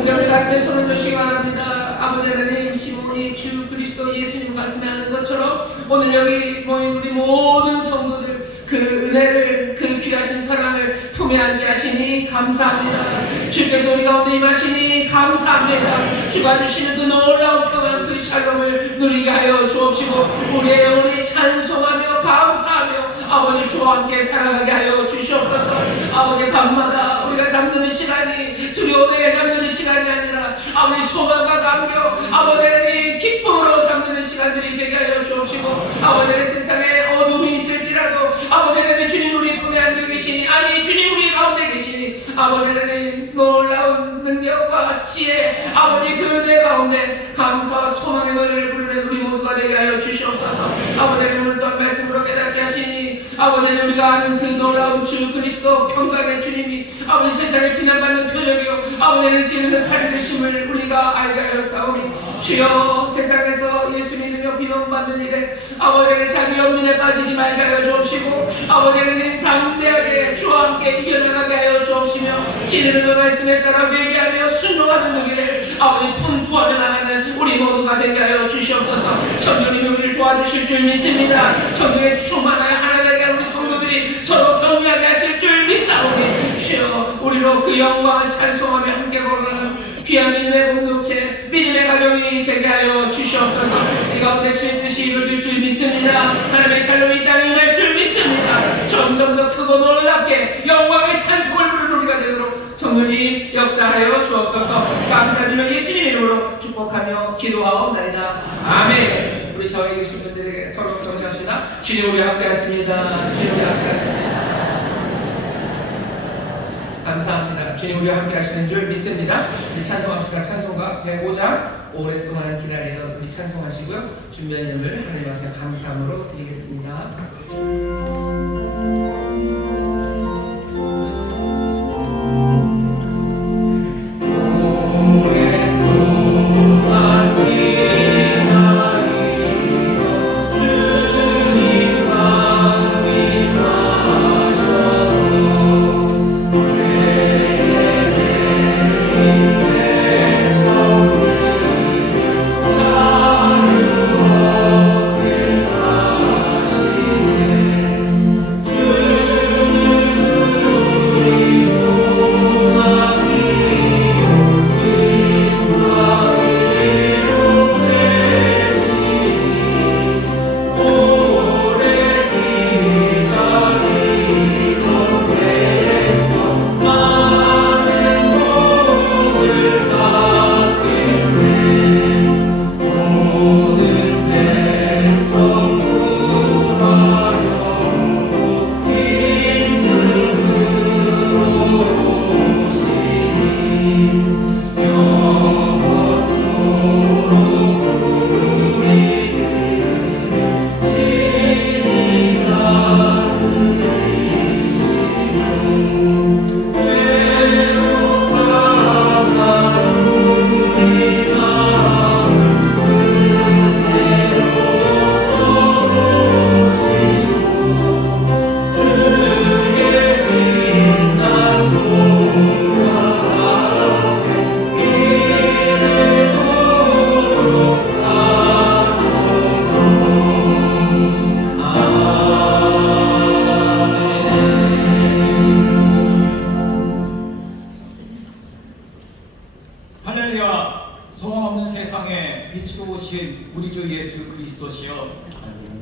여러분 가슴에 손을 드시기 바랍니다. 아버지 하나님 시몬이 주 그리스도 예수님 가슴에 하는 것처럼 오늘 여기 모인 우리 모든 성도들 그 은혜를 그 귀하신 사랑을 품에 안게 하시니 감사합니다. 주께서 우리 가운데 임하시니 감사합니다. 주가 주시는 그 놀라운 평안 그 샬롬을 누리게 하여 주옵시고 우리의 영혼이 찬송하며 감사하며 아버지 주와 함께 살아가게 하여 주시옵소서. 아버지 밤마다 우리가 잠드는 시간이 두려움에 잠드는 시간이 아니라 아버지 소망과 감격 아버지 하나님 기쁨으로 잠드는 시간들이 아버지 하나님 놀라운 능력과 지혜 아버지 그 은혜 가운데 감사와 소망의 노래를 부르는 우리 모두가 되게 하여 주시옵소서. 아버지 하나님 오늘 또한 말씀으로 깨닫게 하시니 아버지 하나님 우리가 아는 그 놀라운 주 그리스도 평강의 주님이 아버지 세상에 비난받는 표적이요 아버지 하나님 찌르는 칼이 되심을 우리가 알게 하여 싸우니 주여 세상에서 예수 믿으며 비난받는 일에 아버지 하나님 자기 연민에 빠지지 말게 하여 주옵시고 아버지 하나님 담대하게 주와 함께 이겨나가게 하여 주옵시며 지르는 그 말씀에 따라 회개하며 순종하는 그 길에 아버지 분투하며 나가는 우리 모두가 되게 하여 주시옵소서. 성령님이 우리를 도와주실 줄 믿습니다. 성령의 충만하여 하나 되게 하는 우리 성도들이 서로 격려하게 하실 줄 믿사오니 주여 우리로 그 영광을 찬송하며 함께 걸어가는 귀한 믿음의 공동체 믿음의 가정이 되게 하여 주시옵소서. 이 가운데 주의 뜻이 이루어질 줄 믿습니다. 하나님의 샬롬이 이 땅에 임할 줄 믿습니다. 점점 더 크고 놀랍게 영광의 찬송을 부르는 우리가 되도록 성령님 역사하여 주옵소서. 감사드리며 예수님의 이름으로 축복하며 기도하옵나이다. 아멘. 우리 저에 계신 분들에게 서로 격려합시다. 주님 우리 함께 하십니다. 주님 우리 함께 하십니다. 감사합니다. 주님 우리와 함께 하시는 줄 믿습니다. 우리 찬송합시다. 찬송가 105장 오랫동안 기다리는 우리 찬송하시고요. 준비한 예물 하나님 앞에 감사함으로 드리겠습니다.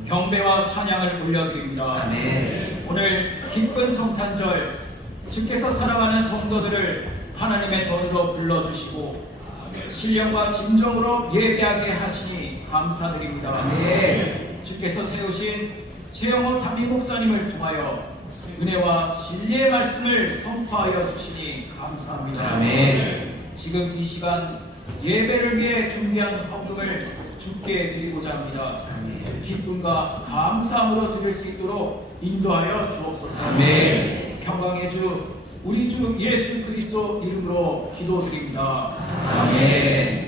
경배와 찬양을 올려드립니다. 아멘. 오늘 기쁜 성탄절 주께서 사랑하는 성도들을 하나님의 전으로 불러주시고 신령과 진정으로 예배하게 하시니 감사드립니다. 아멘. 주께서 세우신 최영호 담임 목사님을 통하여 은혜와 진리의 말씀을 선포하여 주시니 감사합니다. 아멘. 지금 이 시간 예배를 위해 준비한 헌금을 주께 드리고자 합니다. 기쁨과 감사함으로 드릴 수 있도록 인도하여 주옵소서. 아멘. 평강의 주 우리 주 예수 그리스도 이름으로 기도드립니다. 아멘.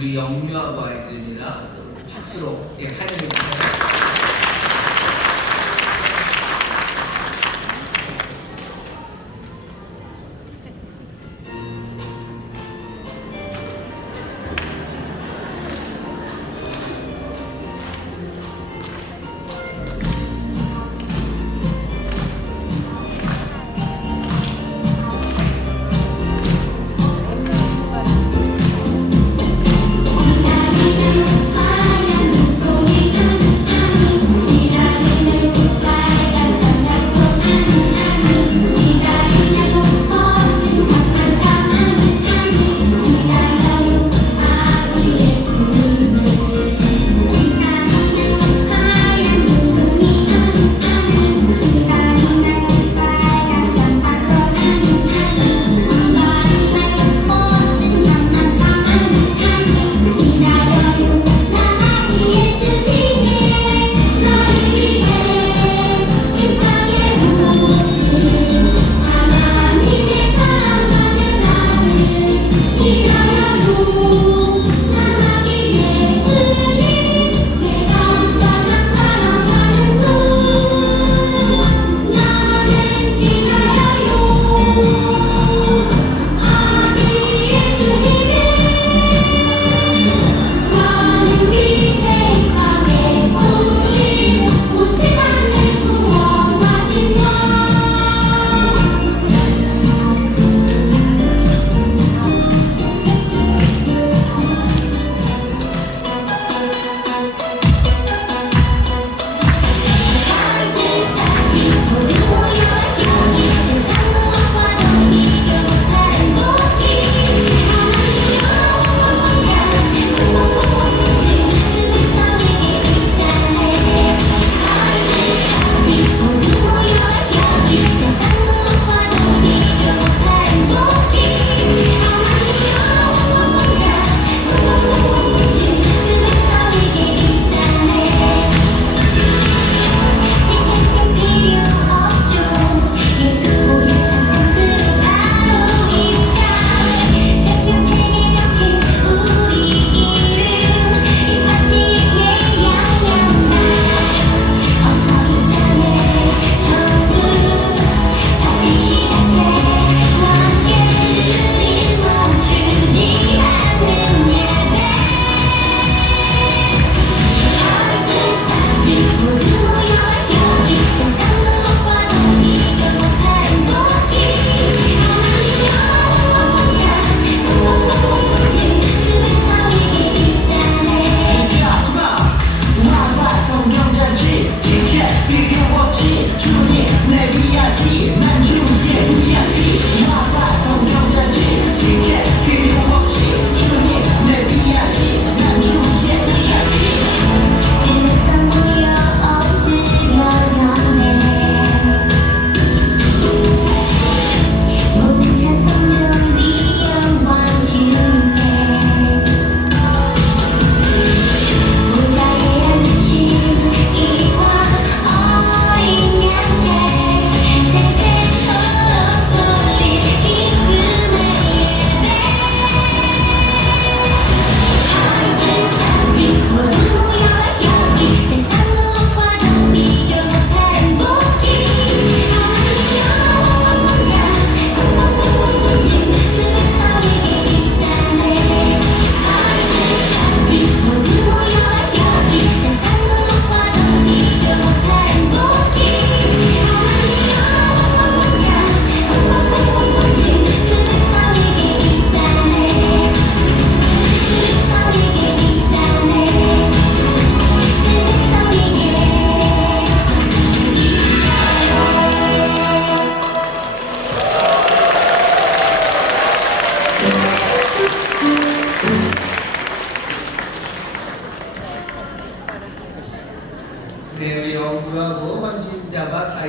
우리 영유아부 아이들입니다. 박수로 환영해주세요. Thank you.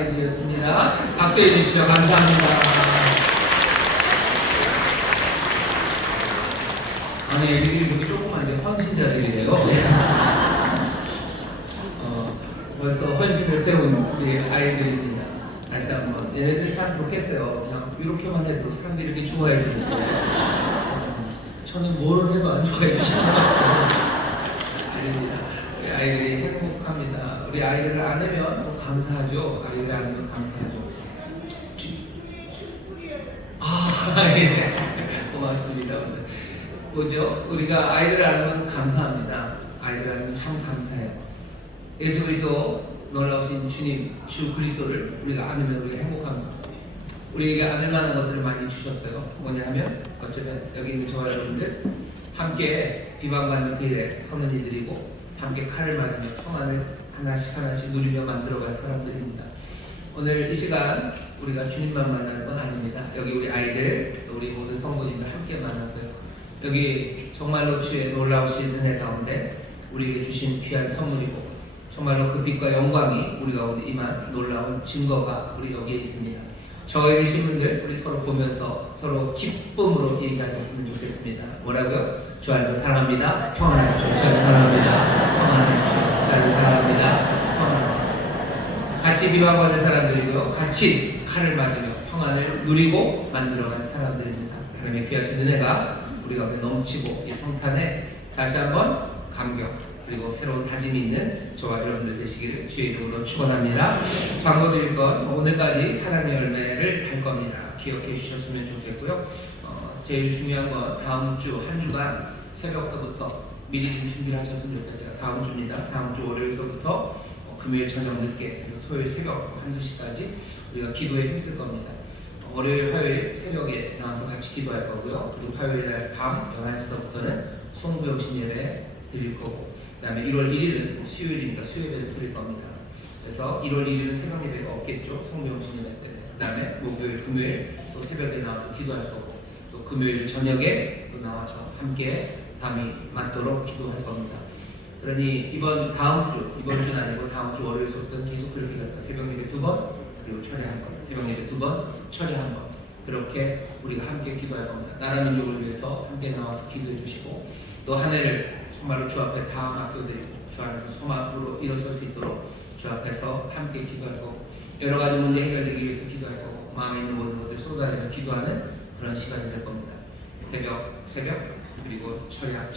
아이들이었습니다. 박수해 주시죠. 감사합니다. 아니, 애들이 그렇게 조그만데 헌신자들이래요. 벌써 헌신을 때운 우리 아이들입니다. 다시 한번 얘네들 참 좋겠어요. 그냥 이렇게만 해도 사람들이 이렇게 좋아해 주는데 저는 뭘 해도 안 좋아해 주시는 것 같아요. 아닙니다. 우리 아이들이 행복합니다. 우리 아이들을 안으면 뭐 감사하죠. 아이들을 안으면 감사하죠. 예. 고맙습니다. 뭐죠? 우리가 아이들을 안으면 감사합니다. 아이들을 안으면 참 감사해요. 예수 그리스도 놀라우신 주님, 주 그리스도를 우리가 안으면 우리가 행복합니다. 우리에게 안을 만한 것들을 많이 주셨어요. 뭐냐 하면 어쩌면 여기 있는 저와 여러분들 함께 비방받는 길에 서는 이들이고 함께 칼을 맞으며 평안을 하나씩 누리며 만들어갈 사람들입니다. 오늘 이 시간 우리가 주님만 만나는 건 아닙니다. 여기 우리 아이들, 또 우리 모든 성도님들 함께 만나서요. 여기 정말로 주의 놀라우신 은혜 가운데 우리에게 주신 귀한 선물이고 정말로 그 빛과 영광이 우리 가운데 임한 놀라운 증거가 우리 여기에 있습니다. 저에게 계신 분들 우리 서로 보면서 서로 기쁨으로 얘기하셨으면 좋겠습니다. 뭐라고요? 주 안에서 사랑합니다. 평안하십시오. 주 안에서 사랑합니다. 평안하십시오. 주 안에서 사랑합니다. 평안하십시오. 같이 비방받는 사람들이고요. 같이 칼을 맞으며 평안을 누리고 만들어가는 사람들입니다. 하나님의 귀하신 은혜가 우리 가운데 넘치고 이 성탄에 다시 한번 감격 그리고 새로운 다짐이 있는 저와 여러분들 되시기를 주의 이름으로 축원합니다. 광고 드릴 건 오늘까지 사랑의 열매를 달 겁니다. 기억해 주셨으면 좋겠고요. 제일 중요한 건 다음 주 한 주간 새벽서부터 미리 좀 준비를 하셨으면 좋겠어요. 다음 주입니다. 다음 주 월요일서부터 금요일 저녁 늦게 토요일 새벽 1-2시까지 우리가 기도에 힘쓸 겁니다. 월요일, 화요일 새벽에 나와서 같이 기도할 거고요. 그리고 화요일 날 밤 11시서부터는 송구영신 예배 드릴 거고 그 다음에 1월 1일은 수요일이니까 수요예배를 드릴 겁니다. 그래서 1월 1일은 새벽 예배가 없겠죠. 송구영신 예배 때문에. 그 다음에 목요일, 금요일 또 새벽에 나와서 기도할 거고 또 금요일 저녁에 또 나와서 함께 담이 맞도록 기도할 겁니다. 그러니 이번 주는 아니고 다음 주 월요일서부터는 계속 그렇게 갈 거예요. 새벽 예배 2번 그리고 철회 1번, 새벽 예배 2번, 철회 1번 그렇게 우리가 함께 기도할 겁니다. 나라 민족을 위해서 함께 나와서 기도해 주시고 또 한 해를 정말로 주 앞에 다 맡겨드리고 주 안에서 소망으로 일어설 수 있도록 주 앞에서 함께 기도할 거고 여러 가지 문제 해결되기 위해서 기도할 거고 마음에 있는 모든 것을 쏟아내며 기도하는 그런 시간이 될 겁니다. 새벽 그리고 철야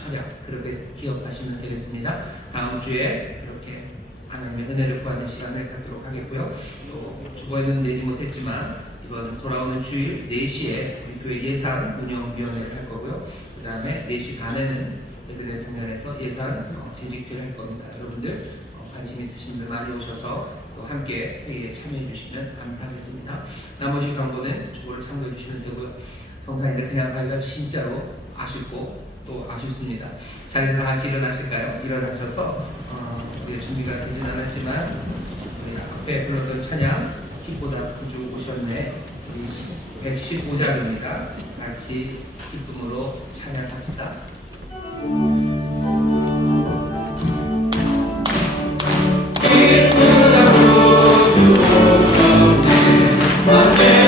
그렇게 기억하시면 되겠습니다. 다음 주에 그렇게 하나님의 은혜를 구하는 시간을 갖도록 하겠고요. 또 주보에는 내지 못했지만 이번 돌아오는 주일 4시에 우리 교회 예산 운영위원회를 할 거고요. 그 다음에 4시 반에는 예배대 동면에서 예산 재직회를 할 겁니다. 여러분들 관심 있으신 분들 많이 오셔서 또 함께 회의에 참여해 주시면 감사하겠습니다. 나머지 광고는 주보를 참고해 주시면 되고요. 성탄인데 그냥 가기가 진짜로 아쉽고 또 아쉽습니다. 자리에서 다 같이 일어나실까요? 일어나셔서 우리 준비가 되진 않았지만 우리 앞에 불렀던 찬양 빛보다 구주 오셨네 115장입니다. 같이 기쁨으로 찬양합시다. 세상에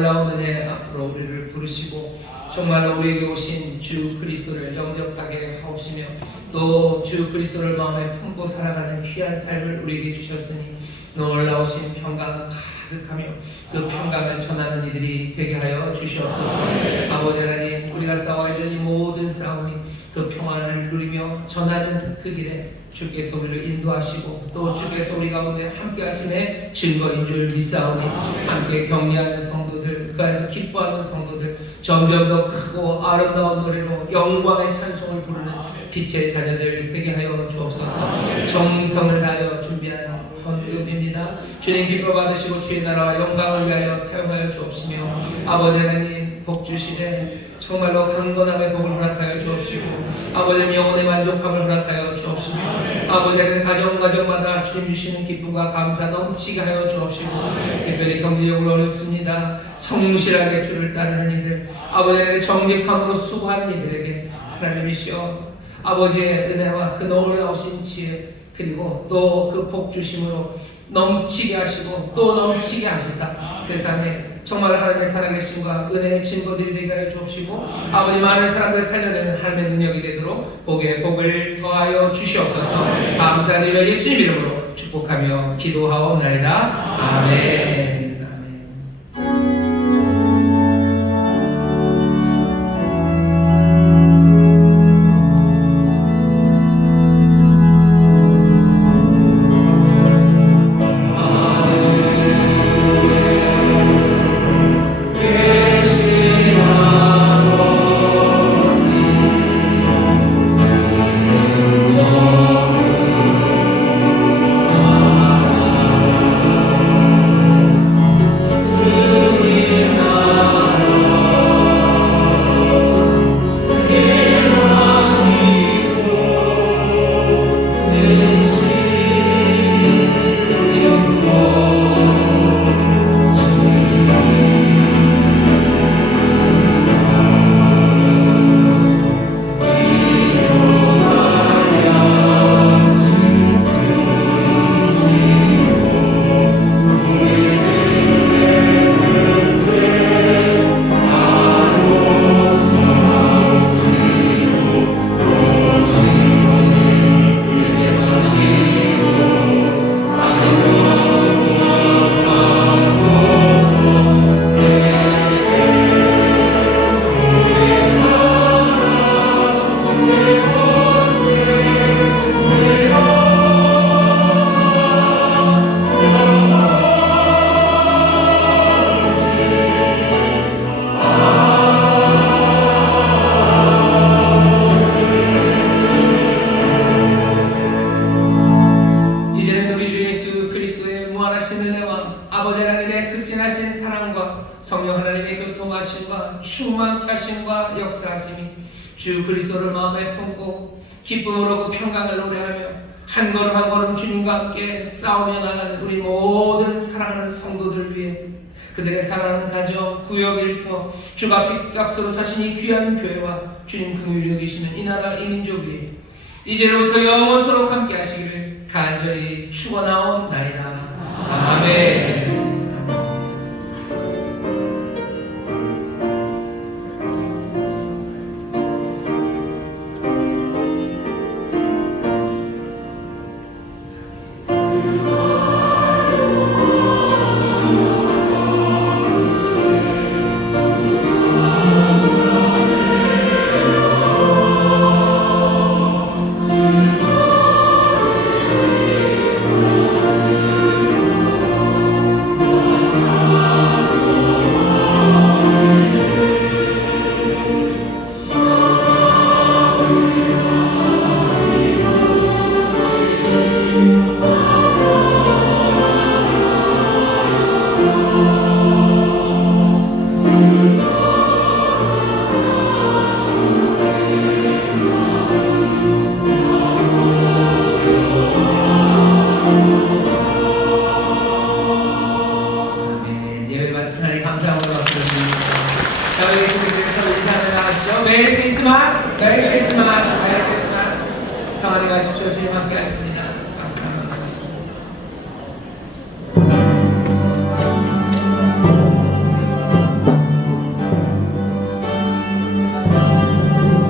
놀라운 은혜 앞으로 우리를 부르시고 정말로 우리에게 오신 주 그리스도를 영접하게 하옵시며 또 주 그리스도를 마음에 품고 살아가는 귀한 삶을 우리에게 주셨으니 놀라우신 평강은 가득하며 그 평강을 전하는 이들이 되게 하여 주시옵소서. 아버지 하나님, 우리가 싸워야 되는 이 모든 싸움이 그 평안을 누리며 전하는 그 길에 주께서 우리를 인도하시고 또 주께서 우리 가운데 함께 하심의 증거인 줄 믿사오니 함께 격려하는 성도들, 그 안에서 기뻐하는 성도들, 점점 더 크고 아름다운 노래로 영광의 찬송을 부르는 빛의 자녀들 되게 하여 주옵소서. 정성을 다하여 준비한 헌금입니다. 주님 기뻐 받으시고 주의 나라와 영광을 위하여 사용하여 주옵시며 아버지 하나님 복 주시되 정말로 강건함의 복을 허락하여 주옵시고 아버지 영혼의 만족함을 허락하여 주옵시며 아버지 하나님 가정마다 주님 주시는 기쁨과 감사 넘치게 하여 주옵시고 특별히 경제적으로 어렵습니다. 성실하게 주를 따르는 이들, 아버지 하나님 정직함으로 수고하는 이들에게 하나님이시여 아버지의 은혜와 그 놀라우신 지혜 그리고 또 그 복 주심으로 넘치게 하시고 또 넘치게 하시사 세상에 정말 하나님의 살아계심과 은혜의 증거들이 되게 하여 주옵시고 아버지 많은 사람들을 살려내는 하나님의 능력이 되도록 복에 복을 더하여 주시옵소서. 감사드리며 예수님 이름으로 축복하며 기도하옵나이다. 아멘. 역사하심이 주 그리스도를 마음에 품고 기쁨으로 그 평강을 노래하며 한 걸음 한 걸음 주님과 함께 싸우며 나가는 우리 모든 사랑하는 성도들 위해 그들의 사랑하는 가정, 구역 일터, 주가 핏값으로 사신 이 귀한 교회와 주님 긍휼히 여기시는 이 나라 이 민족 위에 이제로부터 영원토록 함께 하시기를 간절히 축원하옵나이다. 아멘. 메리 크리스마스! 메리 크리스마스! 메리 크리스마스! 평안히 가십시오. 주님 함께 하십니다.